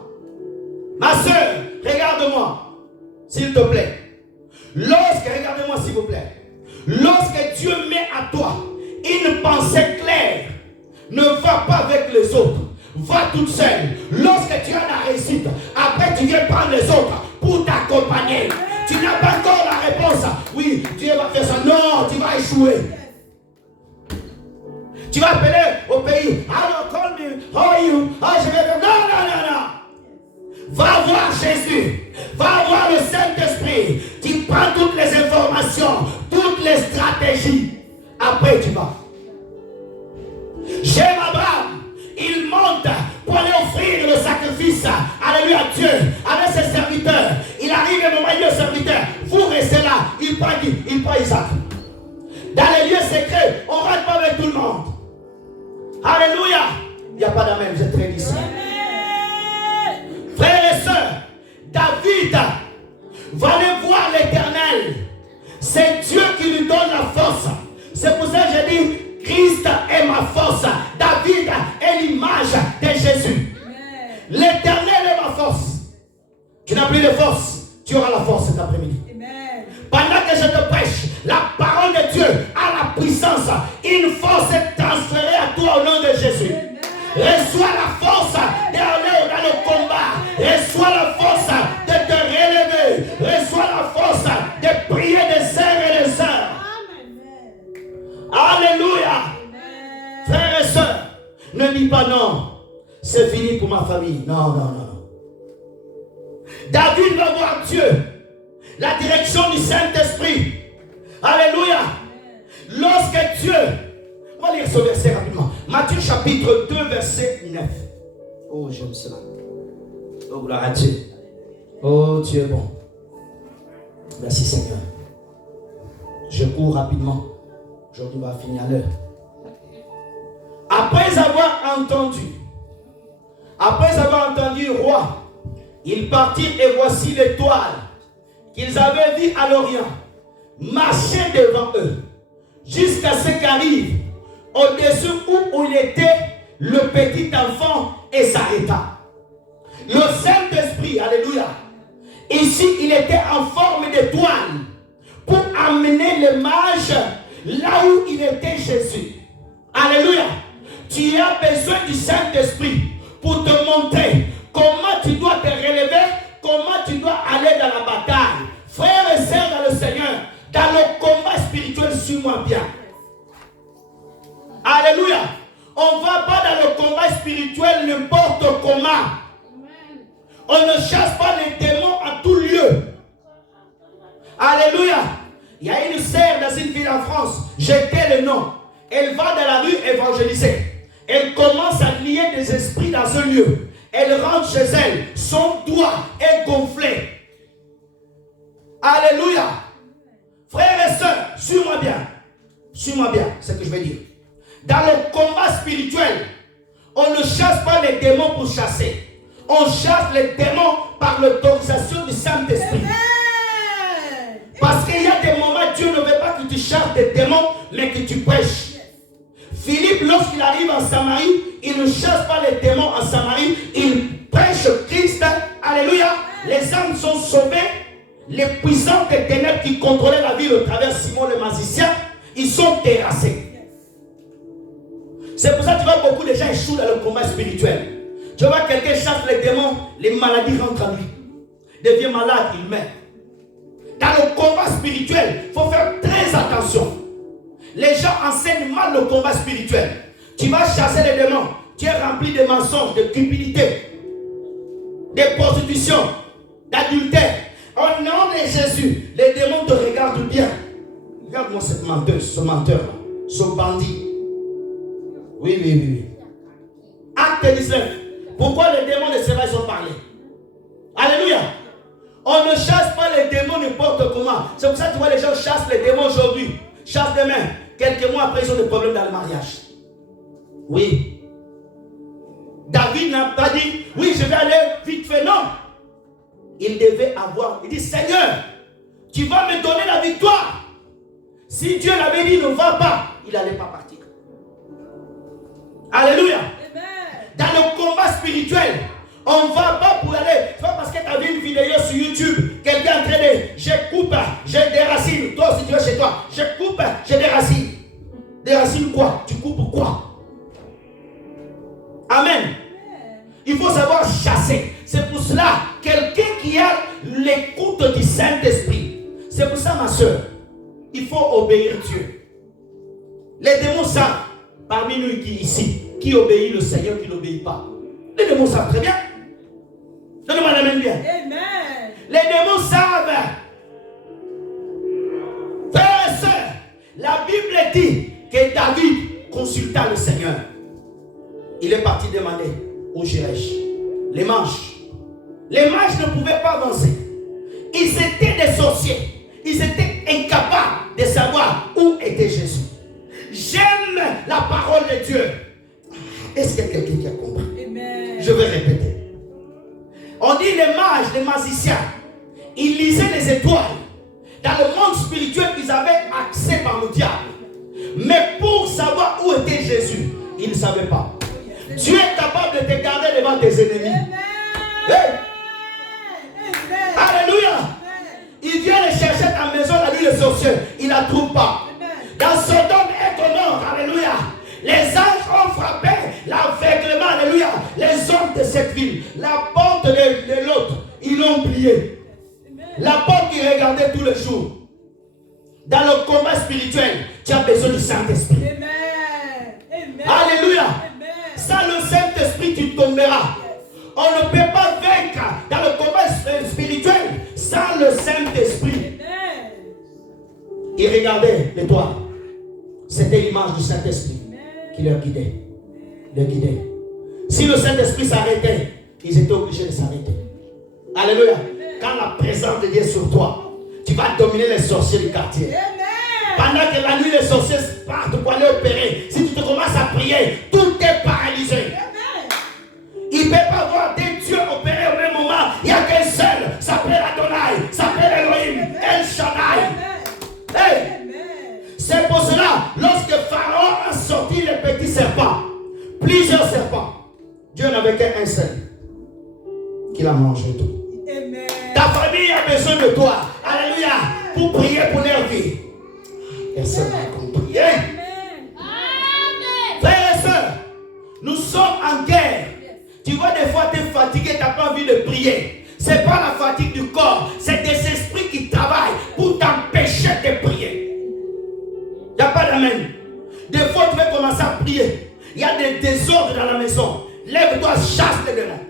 Ma soeur, regarde-moi, s'il te plaît. Regardez-moi s'il vous plaît. Lorsque Dieu met à toi une pensée claire, ne va pas avec les autres. Va toute seule. Lorsque tu as la réussite, après tu viens prendre les autres pour t'accompagner. Tu n'as pas encore la réponse. Oui, Dieu va faire ça. Non, tu vas échouer. Tu vas appeler au pays. Alors, call me. How are you? Ah, je vais. Non. Va voir Jésus. Va voir le Saint-Esprit. Tu prends toutes les informations, toutes les stratégies. Après, tu vas. J'aime Abraham. Il monte pour aller offrir le sacrifice. Alléluia à Dieu. Avec ses serviteurs. Il arrive et moment, il est serviteur. Vous restez là. Il prend qui? Il prend Isaac. Dans les lieux secrets, on ne rentre pas avec tout le monde. Alléluia. Il n'y a pas d'amen, vous êtes très d'ici. Frères et sœurs, David va aller voir l'Éternel. C'est Dieu qui lui donne la force. C'est pour ça que j'ai dit, Christ est ma force. David est l'image de Jésus. L'Éternel est ma force. Tu n'as plus de force, tu auras la force cet après-midi. Pendant que je te prêche, la parole de Dieu a la puissance. Une force est transférée à toi au nom de Jésus. Reçois la force d'aller dans le combat. Reçois la force de te relever. Reçois la force de prier des heures et des heures. Alléluia. Frères et sœurs, ne dis pas non. C'est fini pour ma famille. Non. David va voir Dieu. La direction du Saint-Esprit. Alléluia. Lorsque Dieu... On va lire ce verset rapidement. Matthieu chapitre 2 verset 9. Oh, j'aime cela. Oh, gloire à Dieu. Oh, Dieu est bon. Merci Seigneur. Je cours rapidement. Aujourd'hui on va finir à l'heure. Après avoir entendu le roi, ils partirent et voici l'étoile qu'ils avaient vue à l'Orient marcher devant eux jusqu'à ce qu'arrive au-dessus où il était le petit enfant et s'arrêta. Le Saint-Esprit, alléluia, ici il était en forme d'étoile pour amener les mages là où il était Jésus. Alléluia. Tu as besoin du Saint-Esprit pour te montrer comment tu dois te relever, comment tu dois aller dans la bataille. Frères et sœurs dans le Seigneur, dans le combat spirituel, suis-moi bien. On ne va pas dans le combat spirituel n'importe comment. On ne chasse pas les démons à tout lieu. Alléluia. Il y a une sœur dans une ville en France, j'étais le nom. Elle va dans la rue évangéliser. Elle commence à lier des esprits dans ce lieu. Elle rentre chez elle. Son doigt est gonflé. Alléluia. Frères et sœurs, suis-moi bien. Suis-moi bien, c'est ce que je vais dire. Dans le combat spirituel, on ne chasse pas les démons pour chasser. On chasse les démons par l'autorisation du Saint-Esprit. Parce qu'il y a des moments, Dieu ne veut pas que tu chasses des démons, mais que tu prêches. Philippe, lorsqu'il arrive en Samarie, il ne chasse pas les démons en Samarie, il prêche Christ. Alléluia. Les âmes sont sauvées. Les puissants des ténèbres qui contrôlaient la ville au travers Simon le magicien, ils sont terrassés. C'est pour ça que tu vois beaucoup de gens échouent dans le combat spirituel. Tu vois quelqu'un chasse les démons, les maladies rentrent en lui. Il devient malade, il meurt. Dans le combat spirituel, il faut faire très attention. Les gens enseignent mal le combat spirituel. Tu vas chasser les démons. Tu es rempli de mensonges, de cupidité, de prostitution, d'adultère. Au nom de Jésus, les démons te regardent bien. Regarde-moi cette menteuse, ce menteur, ce bandit. Oui. Acte 19. Pourquoi les démons de Sévère sont parlés? Alléluia. On ne chasse pas les démons n'importe comment. C'est pour ça que tu vois les gens chassent les démons aujourd'hui. Chassent demain. Quelques mois après, ils ont des problèmes dans le mariage. Oui. David n'a pas dit, oui, je vais aller vite fait. Non. Il devait avoir. Il dit, Seigneur, tu vas me donner la victoire. Si Dieu l'avait dit, ne va pas, il n'allait pas partir. Alléluia. Amen. Dans le combat spirituel, on ne va pas pour aller. C'est pas parce que tu as vu une vidéo sur YouTube, quelqu'un est en train de, je coupe, j'ai des racines. Toi, si tu es chez toi, je coupe, j'ai des racines. Des racines quoi? Tu coupes quoi? Amen. Il faut savoir chasser. C'est pour cela, quelqu'un qui a l'écoute du Saint-Esprit. C'est pour ça, ma soeur, il faut obéir Dieu. Les démons savent, parmi nous ici, qui obéit le Seigneur, qui n'obéit pas. Les démons savent très bien. Donnez-moi la main bien. Amen. Les démons savent. Frères et sœurs, la Bible dit que David consulta le Seigneur. Il est parti demander où j'irai-je. Les mages. Les mages ne pouvaient pas avancer. Ils étaient des sorciers. Ils étaient incapables de savoir où était Jésus. J'aime la parole de Dieu. Est-ce qu'il y a quelqu'un qui a compris? Amen. Je vais répéter. On dit les mages, les magiciens, ils lisaient les étoiles. Dans le monde spirituel, ils avaient accès par le diable. Mais pour savoir où était Jésus, ils ne savaient pas. Dieu est capable de te garder devant tes ennemis. Hey. Alléluia. Il vient les chercher à ta maison, la nuit des sorciers. Il ne la trouve pas. Dans Sodome et Gomorrhe, alléluia, les anges ont frappé l'aveuglement, alléluia, les hommes de cette ville. La porte de l'autre, ils l'ont pliée. La porte qu'ils regardaient tous les jours. Dans le combat spirituel, tu as besoin du Saint-Esprit. Alléluia. Sans le Saint-Esprit, tu tomberas. On ne peut pas vaincre dans le combat spirituel sans le Saint-Esprit. Ils regardaient l'étoile. C'était l'image du Saint-Esprit qui leur guidait. Si le Saint-Esprit s'arrêtait, ils étaient obligés de s'arrêter. Alléluia. Quand la présence de Dieu est sur toi, tu vas dominer les sorciers du quartier. Pendant que la nuit, les sorciers partent pour aller opérer. Si tu te commences à prier, tout est paralysé. Il ne peut pas voir des dieux opérer au même moment. Il n'y a qu'un seul. S'appelle Adonai, s'appelle Elohim, El Shaddai. Hey. C'est pour cela, lorsque Pharaon a sorti les petits serpents, plusieurs serpents, Dieu n'avait qu'un seul qui a mangé tout. Amen. Ta famille a besoin de toi. Alléluia. Pour prier pour leur vie. Personne n'a compris. Frères et sœurs, nous sommes en guerre. Tu vois, des fois, tu es fatigué, tu n'as pas envie de prier. Ce n'est pas la fatigue du corps, c'est des esprits qui travaillent pour t'empêcher de prier. Il n'y a pas d'amen. Des fois, tu vas commencer à prier. il y a des désordres dans la maison. Lève-toi, chasse les démons.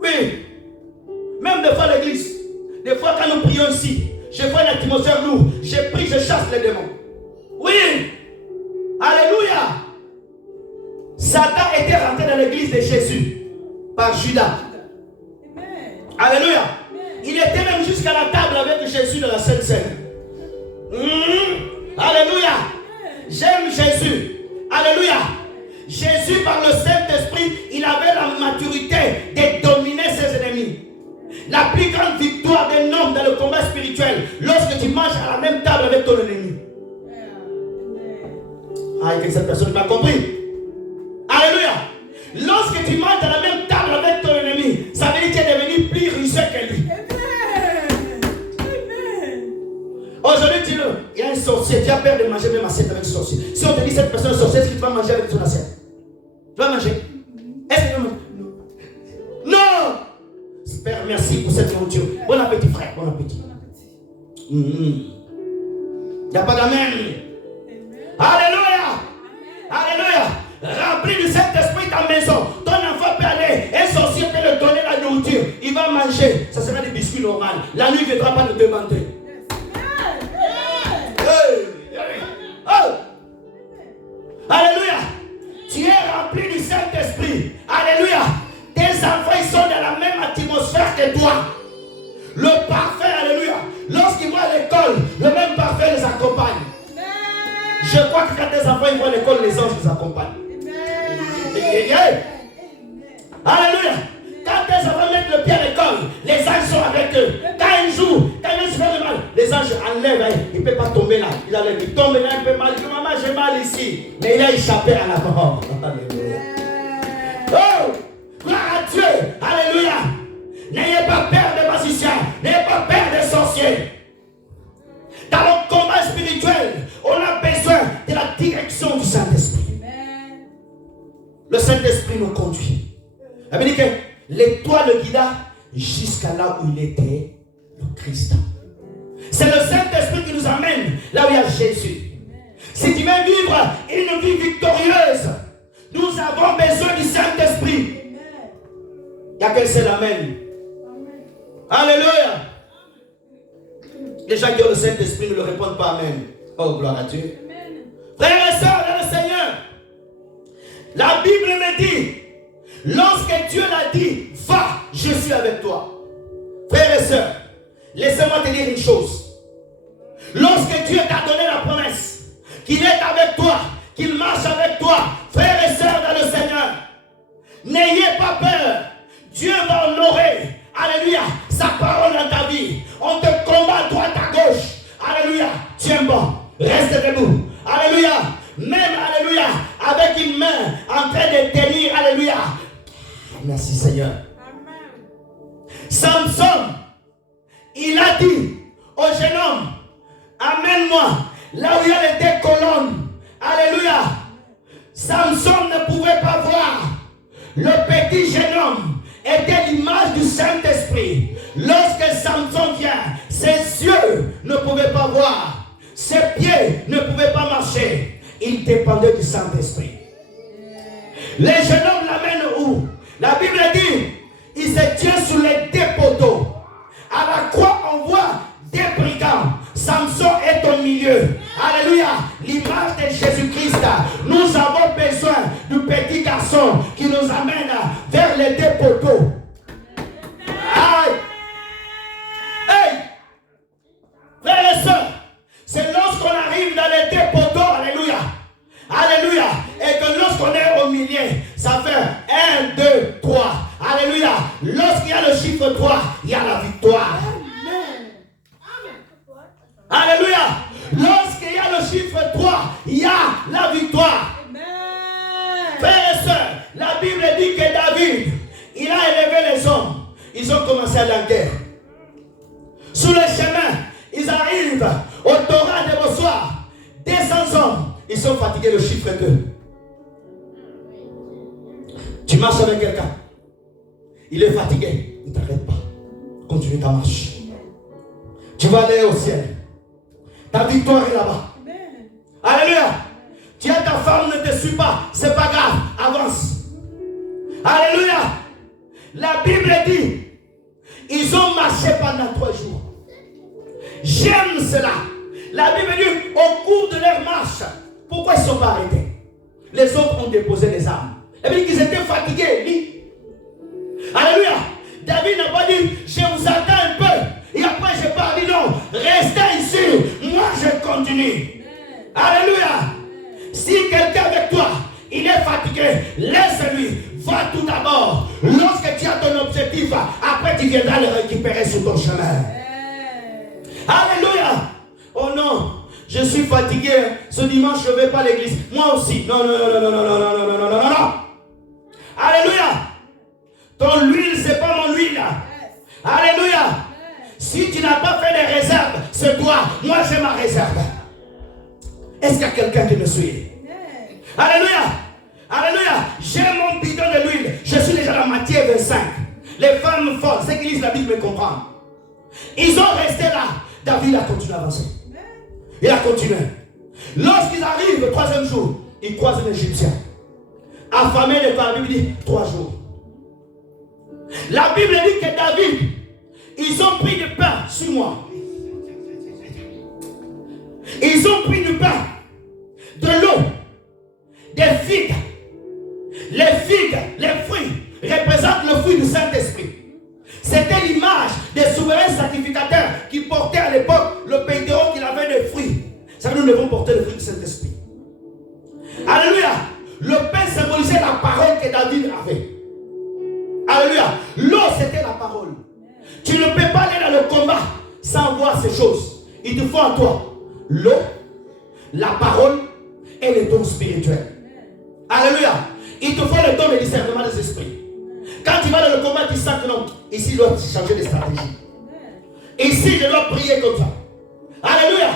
Oui. Même des fois l'église. Des fois quand nous prions ici, je vois une atmosphère lourde. Je prie, je chasse les démons. Oui. Alléluia. Satan était rentré dans l'église de Jésus par Judas. Alléluia. Il était même jusqu'à la table avec Jésus dans la Sainte Seine. Alléluia. J'aime Jésus. Alléluia. Jésus, par le Saint-Esprit, il avait la maturité de dominer ses ennemis. La plus grande victoire d'un homme dans le combat spirituel, lorsque tu manges à la même table avec ton ennemi. Ah, et que cette personne m'a compris. Alléluia. Lorsque tu manges à la même table avec ton ennemi, ça veut dire que tu es devenu plus riche que lui. Aujourd'hui, il y a un sorcier, tu as peur de manger même assiette avec ce sorcier. Si on te dit cette personne est sorcière, est-ce que tu vas manger avec son assiette? Tu vas manger? Est-ce que tu vas manger? Non! Père, merci pour cette nourriture. Bon appétit, frère, bon appétit. Il n'y a pas d'amen. Alléluia! Alléluia! Remplis du Saint-Esprit ta maison. Ton enfant peut aller, un sorcier peut lui donner la nourriture. Il va manger, ça sera des biscuits normaux. La nuit ne viendra pas nous demander. Alléluia. Tu es rempli du Saint-Esprit. Alléluia. Tes enfants ils sont dans la même atmosphère que toi. Le parfait, alléluia. Lorsqu'ils vont à l'école, le même parfait les accompagne. Je crois que quand tes enfants ils vont à l'école, les anges les accompagnent. Alléluia. Quand tes enfants mettent le pied à l'école, les anges sont avec eux. Quand ils jouent, quand ils se font mal, les anges enlèvent. Il ne peut pas tomber là. Il tombe là, il peut mal. Il dit, maman, j'ai mal ici. Mais il a échappé à la mort. Alléluia. Oh, gloire à Dieu. Alléluia. N'ayez pas peur des magiciens. N'ayez pas peur des sorciers. Dans le combat spirituel, on a besoin de la direction du Saint-Esprit. Le Saint-Esprit nous conduit. Ça veut dire que l'étoile le guida jusqu'à là où il était, le Christ. C'est le Saint-Esprit qui nous amène là où il y a Jésus. Si tu veux vivre une vie victorieuse, nous avons besoin du Saint-Esprit. Il n'y a qu'un seul amen. Alléluia. Les gens qui ont le Saint-Esprit ne le répondent pas amen. Oh, gloire à Dieu. Frères et sœurs dans le Seigneur, la Bible me dit, lorsque Dieu l'a dit, va, je suis avec toi. Frères et sœurs, laissez-moi te dire une chose. Lorsque Dieu t'a donné la promesse, qu'il est avec toi, qu'il marche avec toi, frères et sœurs dans le Seigneur, n'ayez pas peur. Dieu va honorer, alléluia, sa parole dans ta vie. On te combat à droite, à gauche. Alléluia, tiens bon, reste debout. Alléluia, même, alléluia, avec une main en train de tenir, alléluia. Merci Seigneur. Samson, il a dit au jeune homme, amène-moi là où il y a les deux colonnes. Alléluia. Samson ne pouvait pas voir. Le petit jeune homme était l'image du Saint-Esprit. Lorsque Samson vient, ses yeux ne pouvaient pas voir. Ses pieds ne pouvaient pas marcher. Il dépendait du Saint-Esprit. Les jeunes hommes l'amènent où? La Bible dit, il se tient sous les deux poteaux. À la croix, on voit des brigands. Samson est au milieu. Alléluia. L'image de Jésus-Christ. Nous avons besoin du petit garçon qui nous amène vers les deux poteaux. Aïe. Hey. Frères et sœurs, c'est lorsqu'on arrive dans les deux poteaux. Alléluia. Alléluia. Et que lorsqu'on est au milieu, ça fait 1, 2, 3. Alléluia. Lorsqu'il y a le chiffre 3, il y a la victoire. Alléluia. Lorsqu'il y a le chiffre 3, il y a la victoire. Frères et sœurs, la Bible dit que David, il a élevé les hommes. Ils ont commencé à la guerre. Sur le chemin, ils arrivent au Torah de Bossoir. 200 hommes, ils sont fatigués, le chiffre 2. Tu marches avec quelqu'un. Il est fatigué. Ne t'arrête pas. Continue ta marche. Tu vas aller au ciel. Ta victoire est là-bas. Alléluia. Tu as ta femme ne te suit pas, c'est pas grave, avance. Alléluia. La Bible dit, ils ont marché pendant 3 jours. J'aime cela. La Bible dit, au cours de leur marche, pourquoi ils ne sont pas arrêtés? Les autres ont déposé les armes. Et bien qu'ils étaient fatigués. Alléluia. David n'a pas dit, je vous attends un peu. Et après je pars. Il dit non, restez ici. Moi je continue. Alléluia. Si quelqu'un avec toi, il est fatigué, laisse-lui. Va tout d'abord. Lorsque tu as ton objectif, après tu viendras le récupérer sur ton chemin. Alléluia. Oh non, je suis fatigué. Ce dimanche, je ne vais pas à l'église. Moi aussi. Non. Alléluia. Ton huile, ce n'est pas mon huile. Alléluia. Si tu n'as pas fait des réserves, c'est toi. Moi, j'ai ma réserve. Est-ce qu'il y a quelqu'un qui me suit? Alléluia. Alléluia. J'ai mon bidon de l'huile. Je suis déjà dans Matthieu 25. Les femmes folles, ceux qui lisent la Bible me comprennent. Ils ont resté là. David a continué à avancer. Il a continué. Lorsqu'ils arrivent le 3e jour, ils croisent un Égyptien. Affamé de par la Bible dit 3 jours. La Bible dit que David, ils ont pris du pain sur moi. Ils ont pris du pain, de l'eau, des figues. Les figues, les fruits, représentent le fruit du Saint-Esprit. C'était l'image des souverains sacrificateurs qui portaient à l'époque le pétéron qu'il avait des fruits. Ça veut dire que nous devons porter le fruit du Saint-Esprit. Alléluia. Le pain symbolisait la parole que David avait. Alléluia. L'eau, c'était la parole. Tu ne peux pas aller dans le combat sans voir ces choses. Il te faut en toi l'eau, la parole et les dons spirituels. Alléluia. Il te faut le don de discernement des esprits. Quand tu vas dans le combat, tu sens que non, ici je dois changer de stratégie. Ici je dois prier comme ça. Alléluia.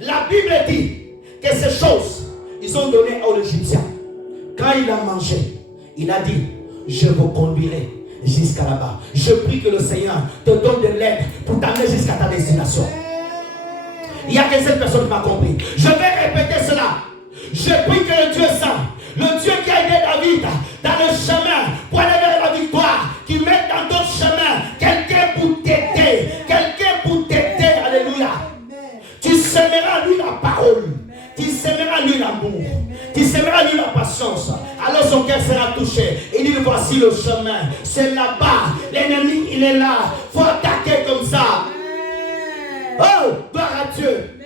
La Bible dit que ces choses, ils ont donné aux Égyptiens. Quand il a mangé, il a dit, je vous conduirai jusqu'à là-bas. Je prie que le Seigneur te donne de l'aide pour t'amener jusqu'à ta destination. Il y a qu'une seule personne qui m'a compris. Je vais répéter cela. Je prie que le Dieu saint, le Dieu qui a aidé David dans le chemin pour aller vers la victoire, qui met dans ton chemin quelqu'un pour t'aider. Quelqu'un pour t'aider. Alléluia. Tu sèmeras lui la parole. Tu sèmeras lui l'amour. Tu sèmeras lui la patience. Alors son cœur sera touché. Il dit voici le chemin. C'est là-bas. L'ennemi il est là. Il faut attaquer comme ça. Oh, gloire à Dieu.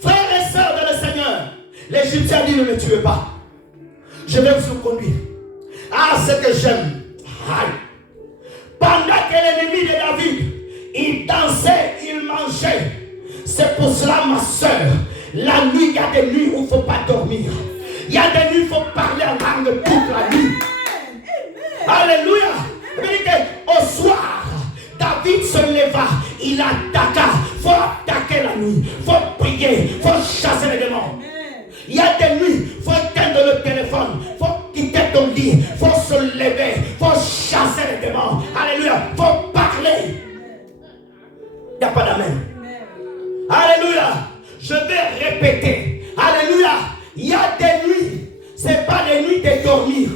Frères et sœurs dans le Seigneur, l'Égyptien dit ne me tuez pas. Je vais vous conduire. Ah, ce que j'aime. Pendant que l'ennemi de David, il dansait, il mangeait. C'est pour cela, ma soeur, la nuit, il y a des nuits où il ne faut pas dormir. Il y a des nuits où il faut parler en langue toute la nuit. Alléluia. Au soir, David se leva, il attaqua. Il faut attaquer la nuit, il faut prier, il faut chasser les démons. Il y a des nuits, il faut éteindre le téléphone, il faut quitter ton lit, il faut se lever, il faut chasser les démons. Alléluia, il faut parler. Il n'y a pas d'amen. Alléluia, je vais répéter. Alléluia, il y a des nuits, ce n'est pas des nuits de dormir,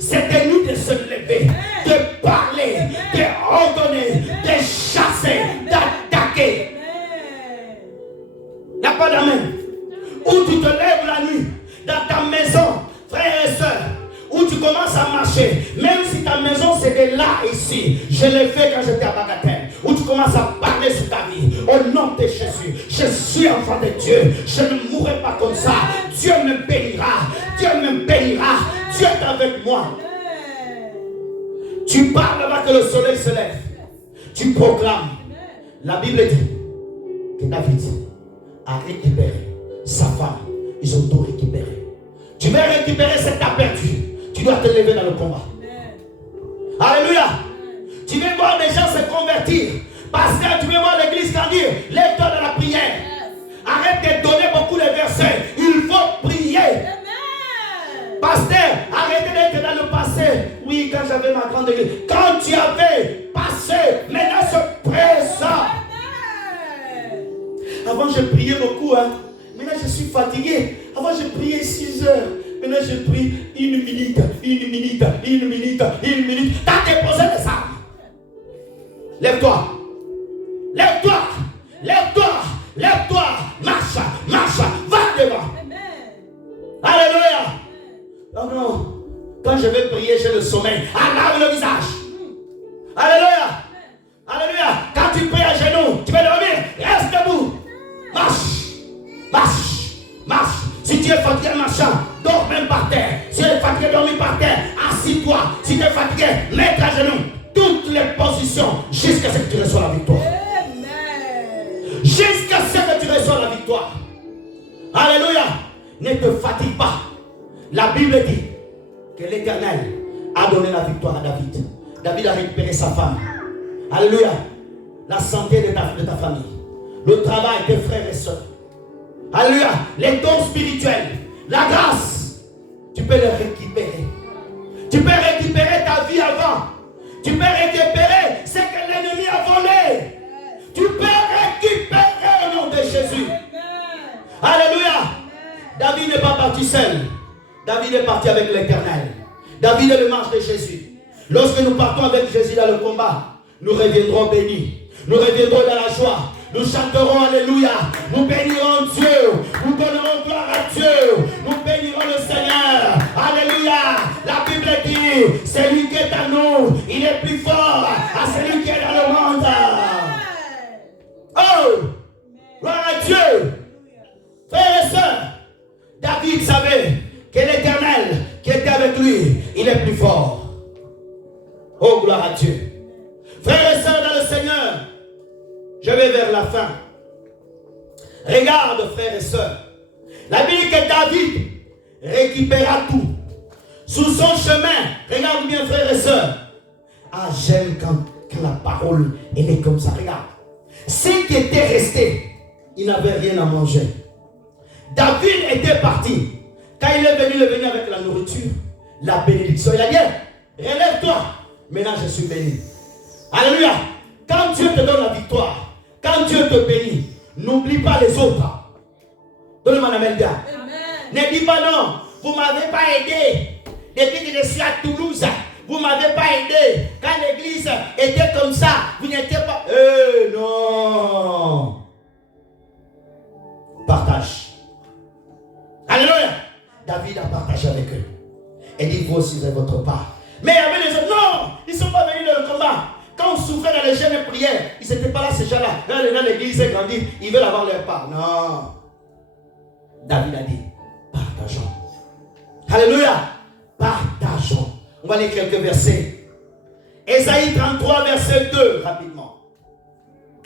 c'est des nuits de se lever, de parler, de ordonner, de chasser, d'attaquer. Il n'y a pas d'amen. Où tu te lèves la nuit, dans ta maison, frères et sœurs, où tu commences à marcher, même si ta maison c'est de là ici, je l'ai fait quand j'étais à Bagatelle, où tu commences à parler sur ta vie, au nom de Jésus, je suis enfant de Dieu, je ne mourrai pas comme ça, Dieu me bénira, Dieu me bénira, Dieu est avec moi. Tu parles avant que le soleil se lève, tu proclames. La Bible dit que David a récupéré sa femme, ils ont tout récupéré. Tu veux récupérer ce que tu as perdu. Tu dois te lever dans le combat. Alléluia. Tu veux voir des gens se convertir. Pasteur, tu veux voir l'église grandir. Lève-toi dans la prière. Arrête de donner beaucoup de versets. Il faut prier. Pasteur, arrêtez d'être dans le passé. Oui, quand j'avais ma grande église. Quand tu avais passé, maintenant c'est présent. Avant, je priais beaucoup. Maintenant, je suis fatigué. Avant, je priais 6 heures. je prie 1 minute, 1 minute, 1 minute, 1 minute. T'as déposé les armes. Lève-toi. Lève-toi. Lève-toi. Lève-toi. Marche. Marche. Va devant. Alléluia. Non, non. Quand je vais prier, j'ai le sommeil. Lave le visage. Alléluia. Alléluia. Quand tu pries à genoux, tu vas dormir. Reste debout. Marche. Marche. Marche. Si tu es fatigué marchant, dors même par terre. Si tu es fatigué, dormir par terre. Assis-toi. Si tu es fatigué, mets à genoux. Toutes les positions jusqu'à ce que tu reçois la victoire. Jusqu'à ce que tu reçois la victoire. Alléluia. Ne te fatigue pas. La Bible dit que l'Éternel a donné la victoire à David. David a récupéré sa femme. Alléluia. La santé de ta famille. Le travail des frères et sœurs. Alléluia. Les dons spirituels. La grâce. Tu peux les récupérer. Tu peux récupérer ta vie avant. Tu peux récupérer ce que l'ennemi a volé. Tu peux récupérer au nom de Jésus. Alléluia. David n'est pas parti seul. David est parti avec l'Éternel. David est le marche de Jésus. Lorsque nous partons avec Jésus dans le combat, nous reviendrons bénis. Nous reviendrons dans la joie. Nous chanterons Alléluia. Nous bénirons Dieu. Nous donnerons gloire à Dieu. Nous bénirons le Seigneur. Alléluia. La Bible dit, celui qui est à nous, il est plus fort à celui qui est dans le monde. Oh, gloire à Dieu. Frères et sœurs, David savait que l'Éternel qui était avec lui, il est plus fort. Oh, gloire à Dieu. Frères et sœurs dans le Seigneur, je vais vers la fin. Regarde, frères et sœurs. La Bible dit que David récupéra tout. Sous son chemin, regarde bien, frères et sœurs. Ah, j'aime quand la parole, elle est comme ça. Regarde. Ceux qui étaient restés, ils n'avaient rien à manger. David était parti. Quand il est venu avec la nourriture, la bénédiction. Il a dit, relève-toi. Maintenant, je suis béni. Alléluia. Quand Dieu te donne la victoire, quand Dieu te bénit, n'oublie pas les autres. Donne-moi la main bien. Ne dis pas non, vous ne m'avez pas aidé. Depuis que je suis à Toulouse, vous ne m'avez pas aidé. Quand l'église était comme ça, vous n'étiez pas... non. Partage. Alléluia. David a partagé avec eux. Et dit, vous aussi, vous avez votre part. Mais il y avait les autres, non, ils ne sont pas venus dans le combat. Quand on souffrait dans les jeûnes et prières, ils n'étaient pas là, ces gens-là. Dans l'église est grandi, ils veulent avoir leur part. Non. David a dit, partageons. Alléluia. Partageons. On va lire quelques versets. Ésaïe 33, verset 2, rapidement.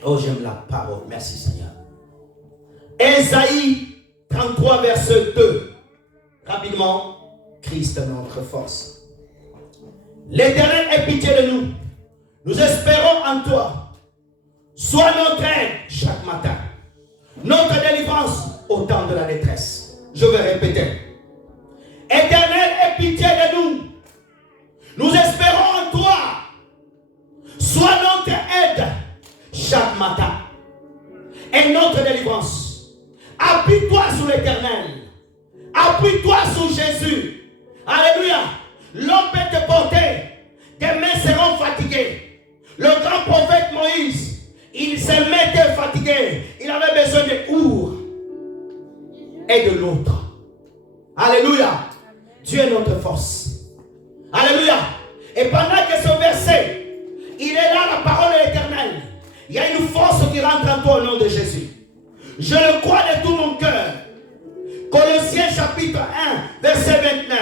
Oh, j'aime la parole. Merci, Seigneur. Ésaïe 33, verset 2. Rapidement. Christ est notre force. L'Éternel ait pitié de nous. Nous espérons en toi. Sois notre aide chaque matin. Notre délivrance au temps de la détresse. Je vais répéter. Éternel, aie pitié de nous. Nous espérons en toi. Sois notre aide chaque matin. Et notre délivrance. Appuie-toi sur l'Éternel. Appuie-toi sur Jésus. Alléluia. L'homme peut te porter. Tes mains seront fatiguées. Le grand prophète Moïse, il se mettait fatigué. Il avait besoin de Our et de l'autre. Alléluia. Dieu est notre force. Alléluia. Et pendant que ce verset, il est là, la parole de l'Éternel, il y a une force qui rentre en toi au nom de Jésus. Je le crois de tout mon cœur. Colossiens chapitre 1, verset 29.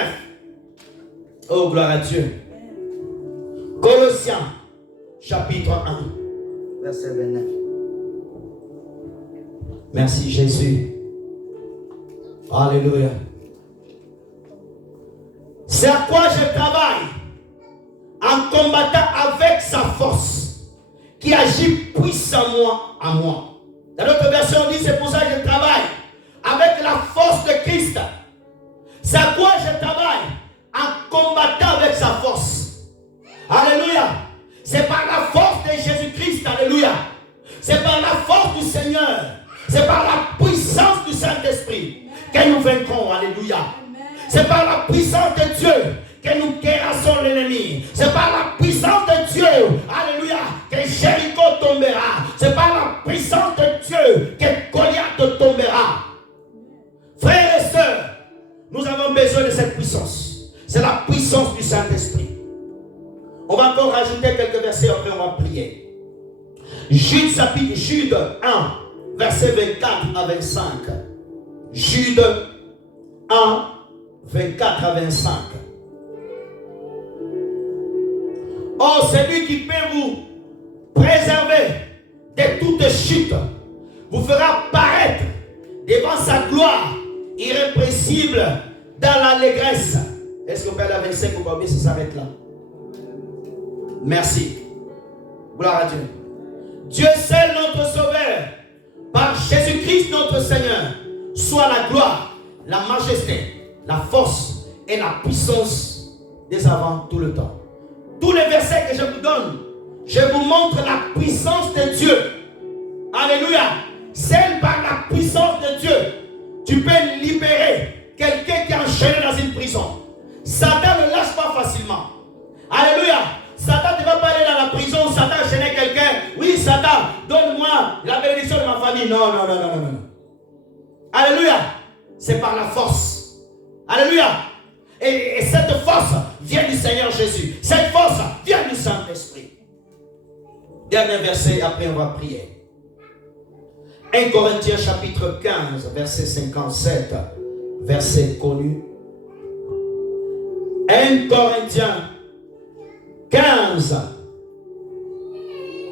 Oh, gloire à Dieu. Colossiens chapitre 1, verset 29. Merci Jésus. Alléluia. C'est à quoi je travaille en combattant avec sa force qui agit puissamment en moi. Dans notre version on dit, c'est pour ça que je travaille avec la force de Christ. C'est à quoi je travaille en combattant avec sa force. Alléluia. C'est par la force de Jésus-Christ. Alléluia. C'est par la force du Seigneur. C'est par la puissance du Saint-Esprit que nous vaincrons. Alléluia. C'est par la puissance de Dieu que nous terrassons l'ennemi. C'est par la puissance de Dieu, alléluia, que Jéricho tombera. C'est par la puissance de Dieu que Goliath tombera. Frères et sœurs, nous avons besoin de cette puissance. C'est la puissance du Saint-Esprit. On va encore rajouter quelques versets, après on va prier. Jude 1, versets 24 à 25. Jude 1, 24 à 25. Oh, celui qui peut vous préserver de toute chute, vous fera paraître devant sa gloire irrépressible dans l'allégresse. Est-ce qu'on peut aller à 25 ou pas? Ça s'arrête là. Merci. Gloire à Dieu. Dieu seul notre Sauveur, par Jésus-Christ notre Seigneur, soit la gloire, la majesté, la force et la puissance dès avant tout le temps. Tous les versets que je vous donne, je vous montre la puissance de Dieu. Alléluia. Celle par la puissance de Dieu, tu peux libérer quelqu'un qui est enchaîné dans une prison. Satan ne lâche pas facilement. Alléluia. Satan ne va pas aller dans la prison, Satan enchaîner quelqu'un. Oui, Satan, donne-moi la bénédiction de ma famille. Non. Alléluia. C'est par la force. Alléluia. Et cette force vient du Seigneur Jésus. Cette force vient du Saint-Esprit. Dernier verset, après on va prier. 1 Corinthiens chapitre 15, verset 57. Verset connu. 1 Corinthiens 15,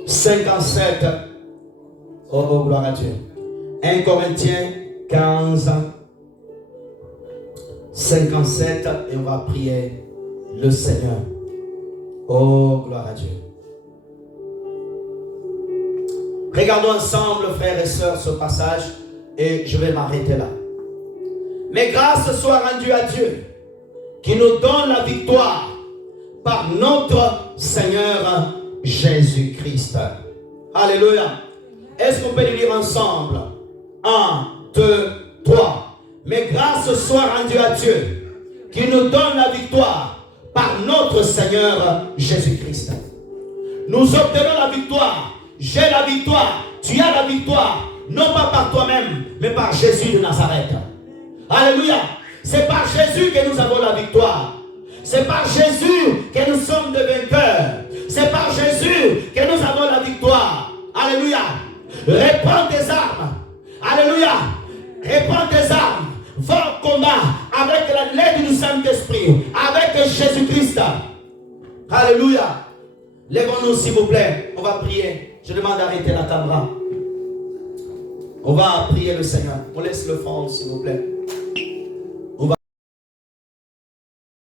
57. Oh, gloire à Dieu. 1 Corinthiens 15, 57. Et on va prier le Seigneur. Oh, gloire à Dieu. Regardons ensemble, frères et sœurs, ce passage. Et je vais m'arrêter là. Mais grâce soit rendue à Dieu, qui nous donne la victoire par notre Seigneur Jésus-Christ. Alléluia. Est-ce qu'on peut le lire ensemble? 1, 2, 3. Mais grâce soit rendue à Dieu, qui nous donne la victoire par notre Seigneur Jésus-Christ. Nous obtenons la victoire. J'ai la victoire. Tu as la victoire. Non pas par toi-même, mais par Jésus de Nazareth. Alléluia. C'est par Jésus que nous avons la victoire. C'est par Jésus que nous sommes des vainqueurs. C'est par Jésus que nous avons la victoire. Alléluia. Reprends tes armes. Alléluia. Reprends tes armes. Va au combat avec l'aide du Saint-Esprit. Avec Jésus-Christ. Alléluia. Lèvons-nous s'il vous plaît. On va prier. Je demande d'arrêter la caméra. On va prier le Seigneur. On laisse le fond s'il vous plaît.